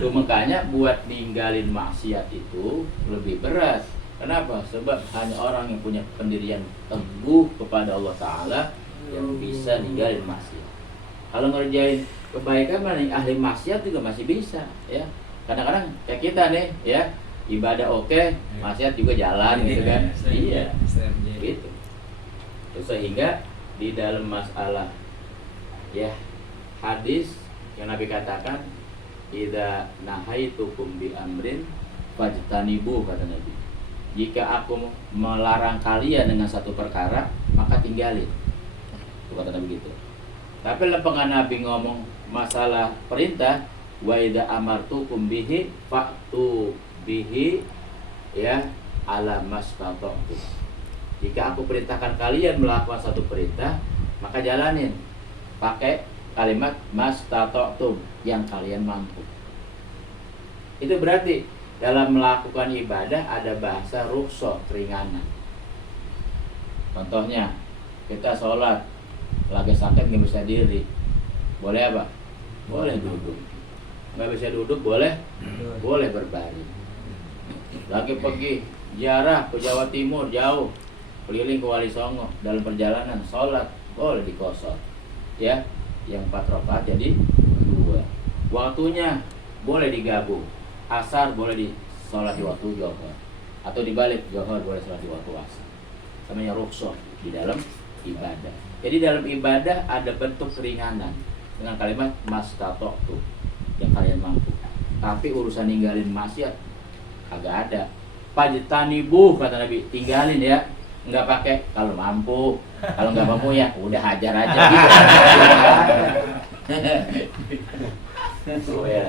Tuh makanya buat ninggalin maksiat itu lebih berat. Kenapa? Sebab hanya orang yang punya pendirian teguh kepada Allah Ta'ala yang bisa ninggalin maksiat. Kalau ngerjain kebaikan, ahli maksiat juga masih bisa, ya. Kadang-kadang kayak kita nih, ya, ibadah oke, maksiat juga jalan gitu kan. Iya, gitu. Terus sehingga di dalam masalah, ya, hadis yang Nabi katakan, idza nahaitukum bi amrin fajtanibu, kata Nabi. Jika aku melarang kalian dengan satu perkara, maka tinggalin. Itu kata Nabi gitu. Tapi lepengan Nabi ngomong masalah perintah, wa idza amartukum bihi fa'tu bihi, ya, ala mastata'tu. Jika aku perintahkan kalian melakukan satu perintah, maka jalanin. Pakai kalimat mastata'tum, yang kalian mampu. Itu berarti dalam melakukan ibadah ada bahasa rukhsah, keringanan. Contohnya, kita sholat lagi sakit nggak bisa diri, boleh apa? Boleh duduk. Nggak bisa duduk, boleh berbaring. Lagi pergi ziarah ke Jawa Timur jauh, keliling ke Wali Songo, dalam perjalanan sholat boleh dikosor, ya. Yang 4 rakaat jadi 2. Waktunya boleh digabung. Asar boleh di sholat di waktu Johor, atau dibalik, Johor boleh sholat di waktu asar. Namanya rukhsah di dalam ibadah. Jadi dalam ibadah ada bentuk keringanan dengan kalimat mastata'tu, yang kalian mampu. Tapi urusan ninggalin maksiat kagak ada. Fajtanibuh, kata Nabi, tinggalin ya. Nggak pakai kalau mampu, kalau nggak mampu ya udah hajar aja gitu. Oh ya.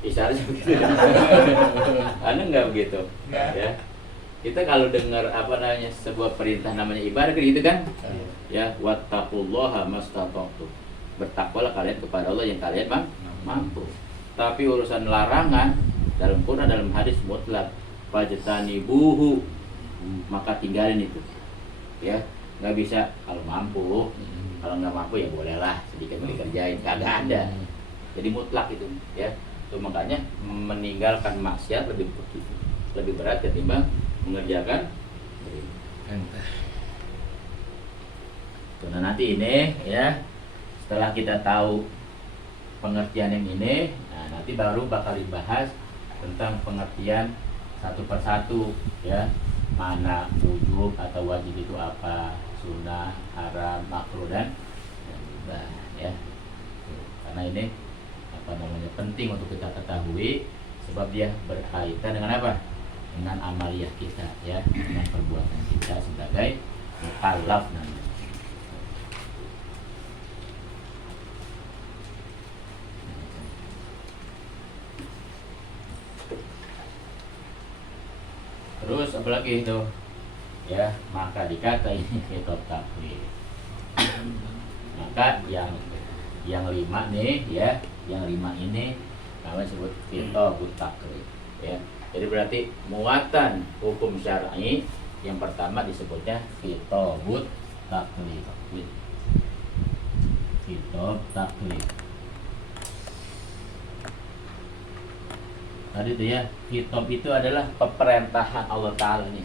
Isyaratnya begitu. Anda nggak begitu, ya. Kita kalau dengar sebuah perintah namanya ibadah gitu kan, ya, wattaqullaha mastata'tu, bertakwalah kalian kepada Allah yang kalian mampu. Tapi urusan larangan dalam Quran, dalam hadis mutlak, fajtanibuhu, maka tinggalin itu, ya. Nggak bisa kalau mampu, kalau nggak mampu ya bolehlah sedikit dikerjain, kagak ada. Jadi mutlak itu, ya. Itu makanya meninggalkan maksiat lebih berat ketimbang mengerjakan. Nah nanti ini, ya, setelah kita tahu pengertian yang ini, nah nanti baru bakal dibahas tentang pengertian satu persatu, ya, mana wujub atau wajib itu apa, sunnah, haram, makruh dan mubah, ya. Karena ini penting untuk kita ketahui, sebab dia berkaitan dengan apa? Dengan amaliyah kita, ya, dengan perbuatan kita sebagai mukallaf namanya. Terus apalagi itu, ya, maka dikata ini kitab takwil. Maka yang 5 nih, ya, yang 5 ini namanya disebut kitabut takwil, ya. Jadi berarti muatan hukum syar'i yang pertama disebutnya kitabut takwil. Kitab takwil. Tadi itu, ya, kitab itu adalah pemerintahan Allah Ta'ala nih.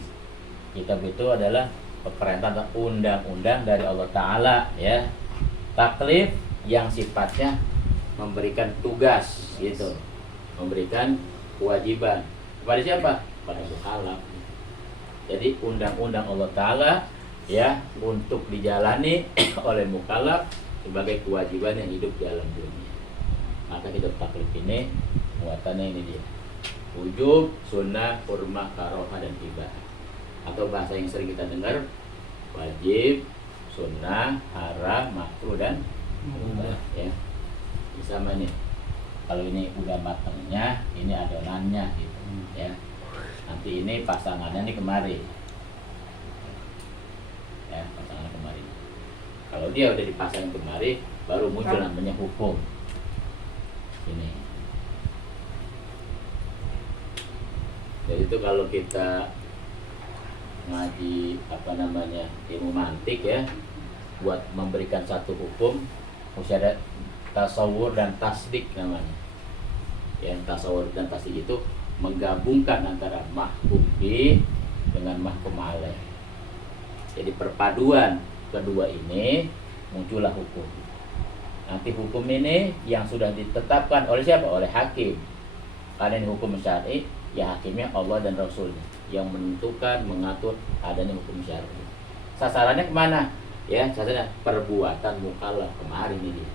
Kitab itu adalah pemerintahan, undang-undang dari Allah Ta'ala, ya. Taklif yang sifatnya memberikan tugas, gitu, memberikan kewajiban kepada siapa? Pada mukallaf. Jadi undang-undang Allah Ta'ala, ya, untuk dijalani oleh mukallaf sebagai kewajiban yang hidup di alam dunia. Maka kitab taklif ini muatannya ini dia: wujub, sunnah, hurmah, karohah, dan ibadah. Atau bahasa yang sering kita dengar, wajib, sunnah, haram, makruh, dan mubah, ya. Sama nih, kalau ini udah matangnya, ini adonannya, gitu, ya. Nanti ini pasangannya nih kemari, ya, pasangannya kemari. Kalau dia udah dipasang kemari, baru muncul namanya hukum. Ini. Jadi itu kalau kita ngaji ilmu mantik, ya, buat memberikan satu hukum mesti ada tasawur dan tasdik namanya. Ya, tasawur dan tasdik itu menggabungkan antara mahkum bi dengan mahkum alaih. Jadi perpaduan kedua ini muncullah hukum. Nanti hukum ini yang sudah ditetapkan oleh siapa? Oleh hakim. Karena ini hukum syar'i, ya hakimnya Allah dan Rasulnya yang menentukan, mengatur adanya hukum syar'i. Sasarannya kemana? Ya, sasarannya perbuatan mukallaf kemarin ini.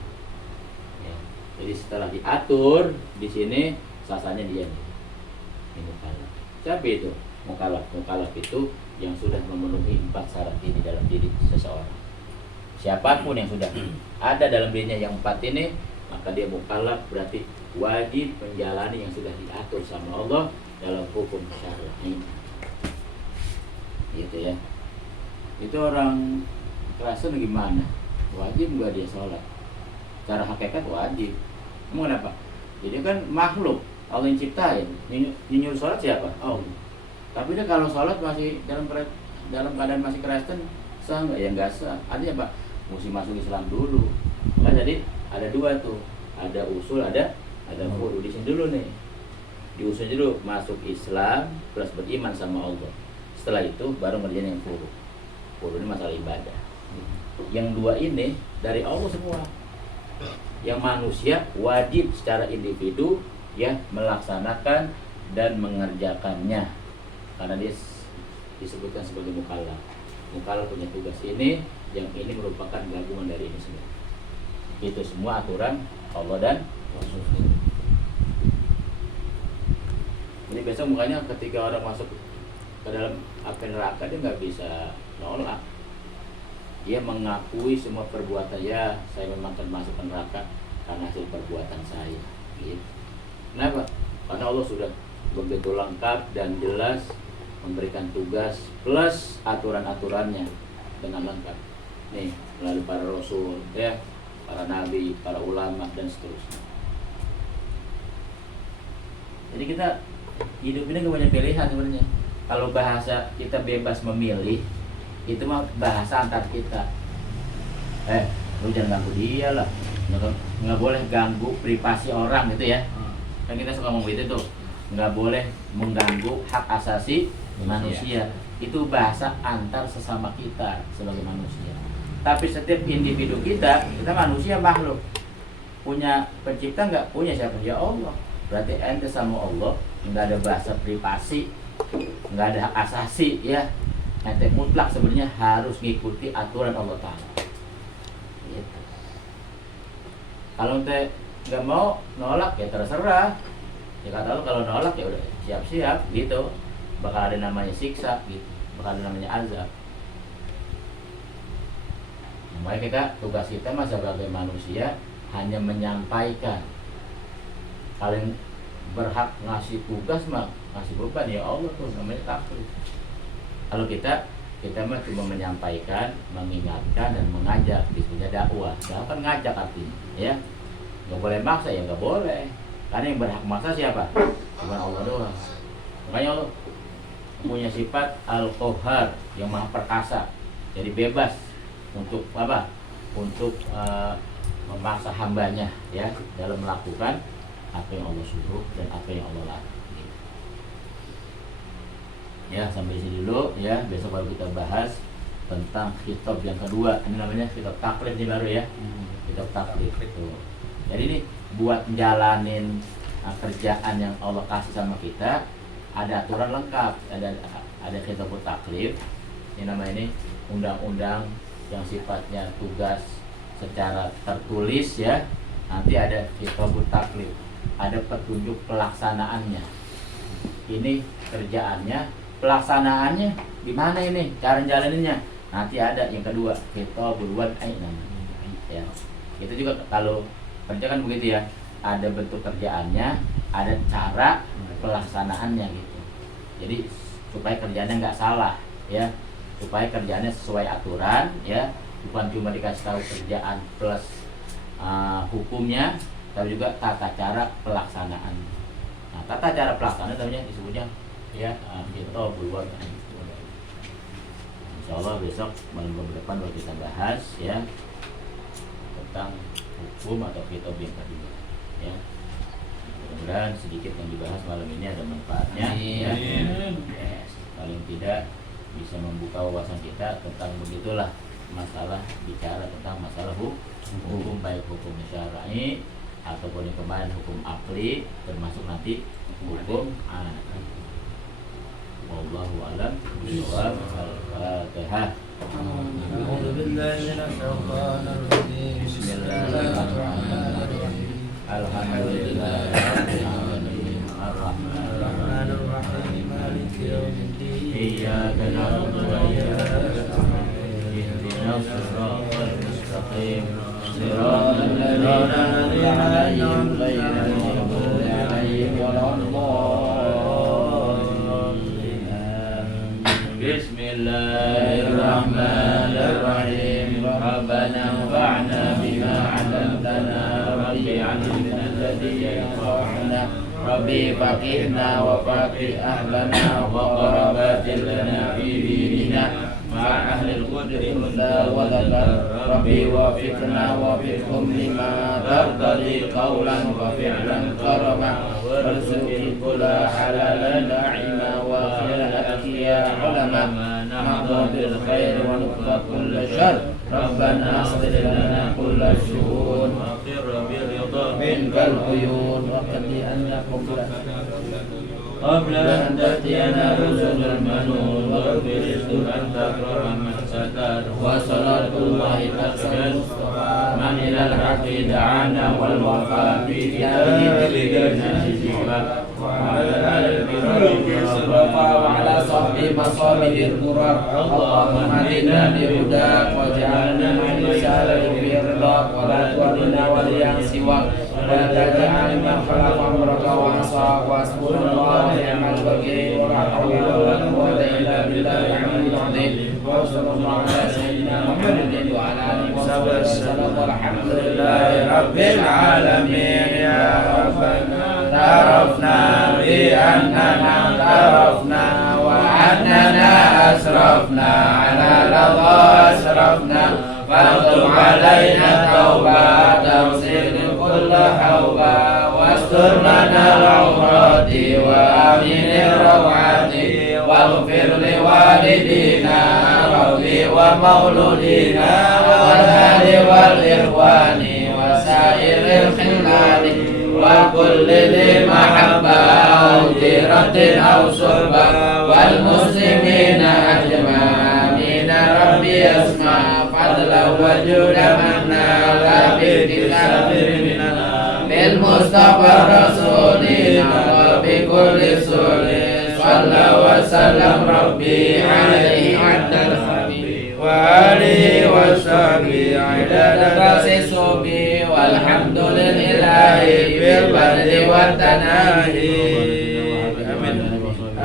Ya. Jadi setelah diatur di sini, sasarannya dia nih. Ini mukallaf. Siapa itu? Mukallaf. Mukallaf itu yang sudah memenuhi 4 syarat ini dalam diri seseorang. Siapapun yang sudah ada dalam dirinya yang 4 ini, maka dia mukallaf, berarti wajib menjalani yang sudah diatur sama Allah dalam hukum syar'i. Gitu, ya. Itu orang Kristen gimana? Wajib nggak dia sholat? Cara hakikat wajib. Emang kenapa? Jadi kan makhluk Allah yang ciptain. Nyuruh sholat siapa? Allah. Tapi dia kalau sholat masih dalam keadaan masih Kristen, sah nggak? Ya nggak sah. Artinya apa? mesti masuk Islam dulu. Kan jadi ada dua tuh, ada usul, ada furu. Di sini dulu nih, di usul dulu masuk Islam plus beriman sama Allah. Setelah itu baru ngerjain yang furu. Furu ini masalah ibadah. Yang dua ini dari Allah semua. Yang manusia wajib secara individu ya melaksanakan dan mengerjakannya, karena dia disebutkan sebagai mukallaf. Mukallaf punya tugas ini, yang ini merupakan gabungan dari ini semua. Itu semua aturan Allah dan Rasul. Jadi besok makanya ketika orang masuk ke dalam api neraka, dia nggak bisa nolak. Dia mengakui semua perbuatan, ya saya memang akan masuk ke neraka karena hasil perbuatan saya. Gitu. Kenapa? Karena Allah sudah begitu lengkap dan jelas memberikan tugas plus aturan-aturannya dengan lengkap. Nih melalui para rasul, ya, para nabi, para ulama dan seterusnya. Jadi kita hidup ini gak banyak pilihan sebenarnya. Kalau bahasa kita bebas memilih, itu mah bahasa antar kita. Lu jangan ganggu dia lah, nggak boleh ganggu privasi orang gitu ya. Kan kita suka ngomong gitu tuh, nggak boleh mengganggu hak asasi manusia. Itu bahasa antar sesama kita sebagai manusia. Tapi setiap individu kita manusia makhluk, punya pencipta nggak? Punya siapa? Ya Allah. Berarti ente sama Allah nggak ada bahasa privasi, nggak ada hak asasi ya. Ente mutlak sebenarnya harus mengikuti aturan Allah Ta'ala gitu. Kalau ente nggak mau nolak ya terserah. Ya kata Allah, kalau nolak ya udah siap-siap gitu. Bakal ada namanya siksa gitu, bakal ada namanya azab. Makanya kita, tugas kita mah sebagai manusia hanya menyampaikan. Kalian berhak ngasih tugas mah, ngasih beban ya Allah tuh, namanya taklif. Kalau kita mah cuma menyampaikan, mengingatkan dan mengajak, disebutnya dakwah. Dakwah kan ngajak artinya, ya. Gak boleh maksa ya, gak boleh. Karena yang berhak maksa siapa? Cuma Allah doang. Makanya Allah punya sifat Al-Qahhar, yang maha perkasa. Jadi bebas untuk apa? Untuk memaksa hambanya ya dalam melakukan apa yang Allah suruh dan apa yang Allah larang. Ya, sampai sini dulu ya. Besok baru kita bahas tentang khitab yang kedua. Ini namanya khitab taklif nih baru ya. Khitab taklif itu. Jadi ini buat jalanin kerjaan yang Allah kasih sama kita, ada aturan lengkap. Ada khitab taklif. Ini namanya ini undang-undang yang sifatnya tugas secara tertulis ya. Nanti ada khitab taklif. Ada petunjuk pelaksanaannya. Ini kerjaannya, pelaksanaannya gimana ini, cara jalaninnya. Nanti ada yang kedua, khitabul wad'i namanya. Ya. Itu juga kalau kerja kan begitu ya. Ada bentuk kerjaannya, ada cara pelaksanaannya gitu. Jadi supaya kerjaannya nggak salah ya. Supaya kerjaannya sesuai aturan ya. Bukan cuma dikasih tahu kerjaan plus hukumnya, tapi juga tata cara pelaksanaan. Nah, tata cara pelaksanaan namanya disebutnya ya khitabul wad'i. Insyaallah besok malam depan baru kita bahas ya tentang hukum atau khitab yang kedua ya. Mudah-mudahan sedikit yang dibahas malam ini ada manfaatnya ya. Yes. Paling tidak bisa membuka wawasan kita tentang begitulah masalah, bicara tentang masalah hukum baik hukum syar'i ataupun yang kemarin hukum akli, termasuk nanti hukum adat. Wallahu a'lam bishawab. Al-Fatihah. A'udzu billahi minasyaitonir rajim. Bismillahirrahmanirrahim. Alhamdulillahirabbil alamin. Arrahmanir rahim. Maliki yaumiddin. Iyyaka na'budu wa iyyaka nasta'in. Ihdinas siratal mustaqim. Siratal ladzina an'amta 'alaihim ghairil maghdubi 'alaihim waladdallin. Bismillahirrahmanirrahim. Rabbana anfa'na bima 'allamtana. Rabbi 'allimna alladhi yanfa'una. Rabbi faqihna wa faqih ahlana wa qarabatil lana fi dinina. مع أهل القدر هدى ولدا ربي وفقنا وفقهم لما ترتضي قولا وفعلا كرما وارزق كل حلالا داعما وخير الأتقياء علما نحظى بالخير ونكفى كل شر ربنا اصلح لنا كل الشؤون واقر بالرضا منك العيون وقد أن قبل أن تأتينا رسل المنون واغفر أن تكرم من ستر وصلاة الله تقصد المصطفى من إلى الحق دعانا والوفاء في كتابه نجيبا وعلى آل المصطفى وعلى صحبه مصابه القرار اللهم اهدنا بهداك واجعلنا من سالك في رضاك ولا تولنا وليا سواك ولا تجعلنا خلف أمرك وعصاك وحسبنا الله ونعم الوكيل ولا حول ولا قوة إلا بالله العلي العظيم وصلى الله على سيدنا محمد وعلى آله وصحبه وسلم والحمد لله رب العالمين يا ربنا اعترفنا بأننا اعترفنا وأننا أسرفنا على رضا أسرفنا فاغفر علينا التوبة تغسل كل حوبة واستر لنا العورات وآمن الروعات واغفر لوالدينا ربي ومولودينا والأهل والإخوان وسائر الخلان وكل ذي محبة أو جيرة أو صحبة والمسلمين أجمعين ربي اسمع فضلا وجود منا لا باكتساب مننا بالمصطفى الرسول وبكل سول صلى وسلم ربي عليه عد الخبير وآله وصحبه عدد رأس الصبي والحمد لله بالبرد والتناهي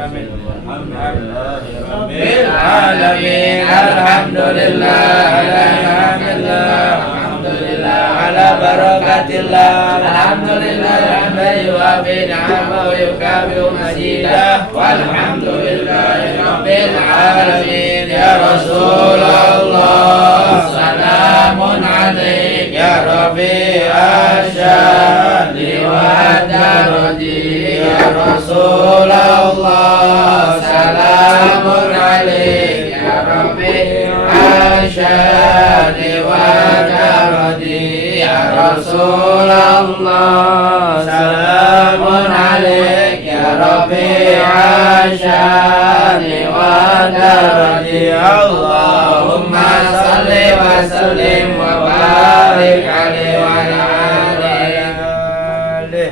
آمين آمين رب العالمين الحمد لله على نعم الله الحمد لله على بركة الله الحمد لله حمدا يوافي نعمه ويكافئ مزيدا والحمد لله رب العالمين يا رسول الله سلام عليك يا رفيع الشان والدرج يا رسول الله سلام عليك يا رفيع الشان والدرج يا رسول الله سلام عليك يا رفيع الشان والدرج اللهم صل وسلم وبارك عليه وعلى آله.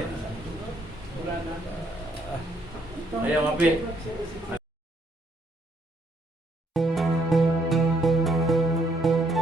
Ayo ngopi.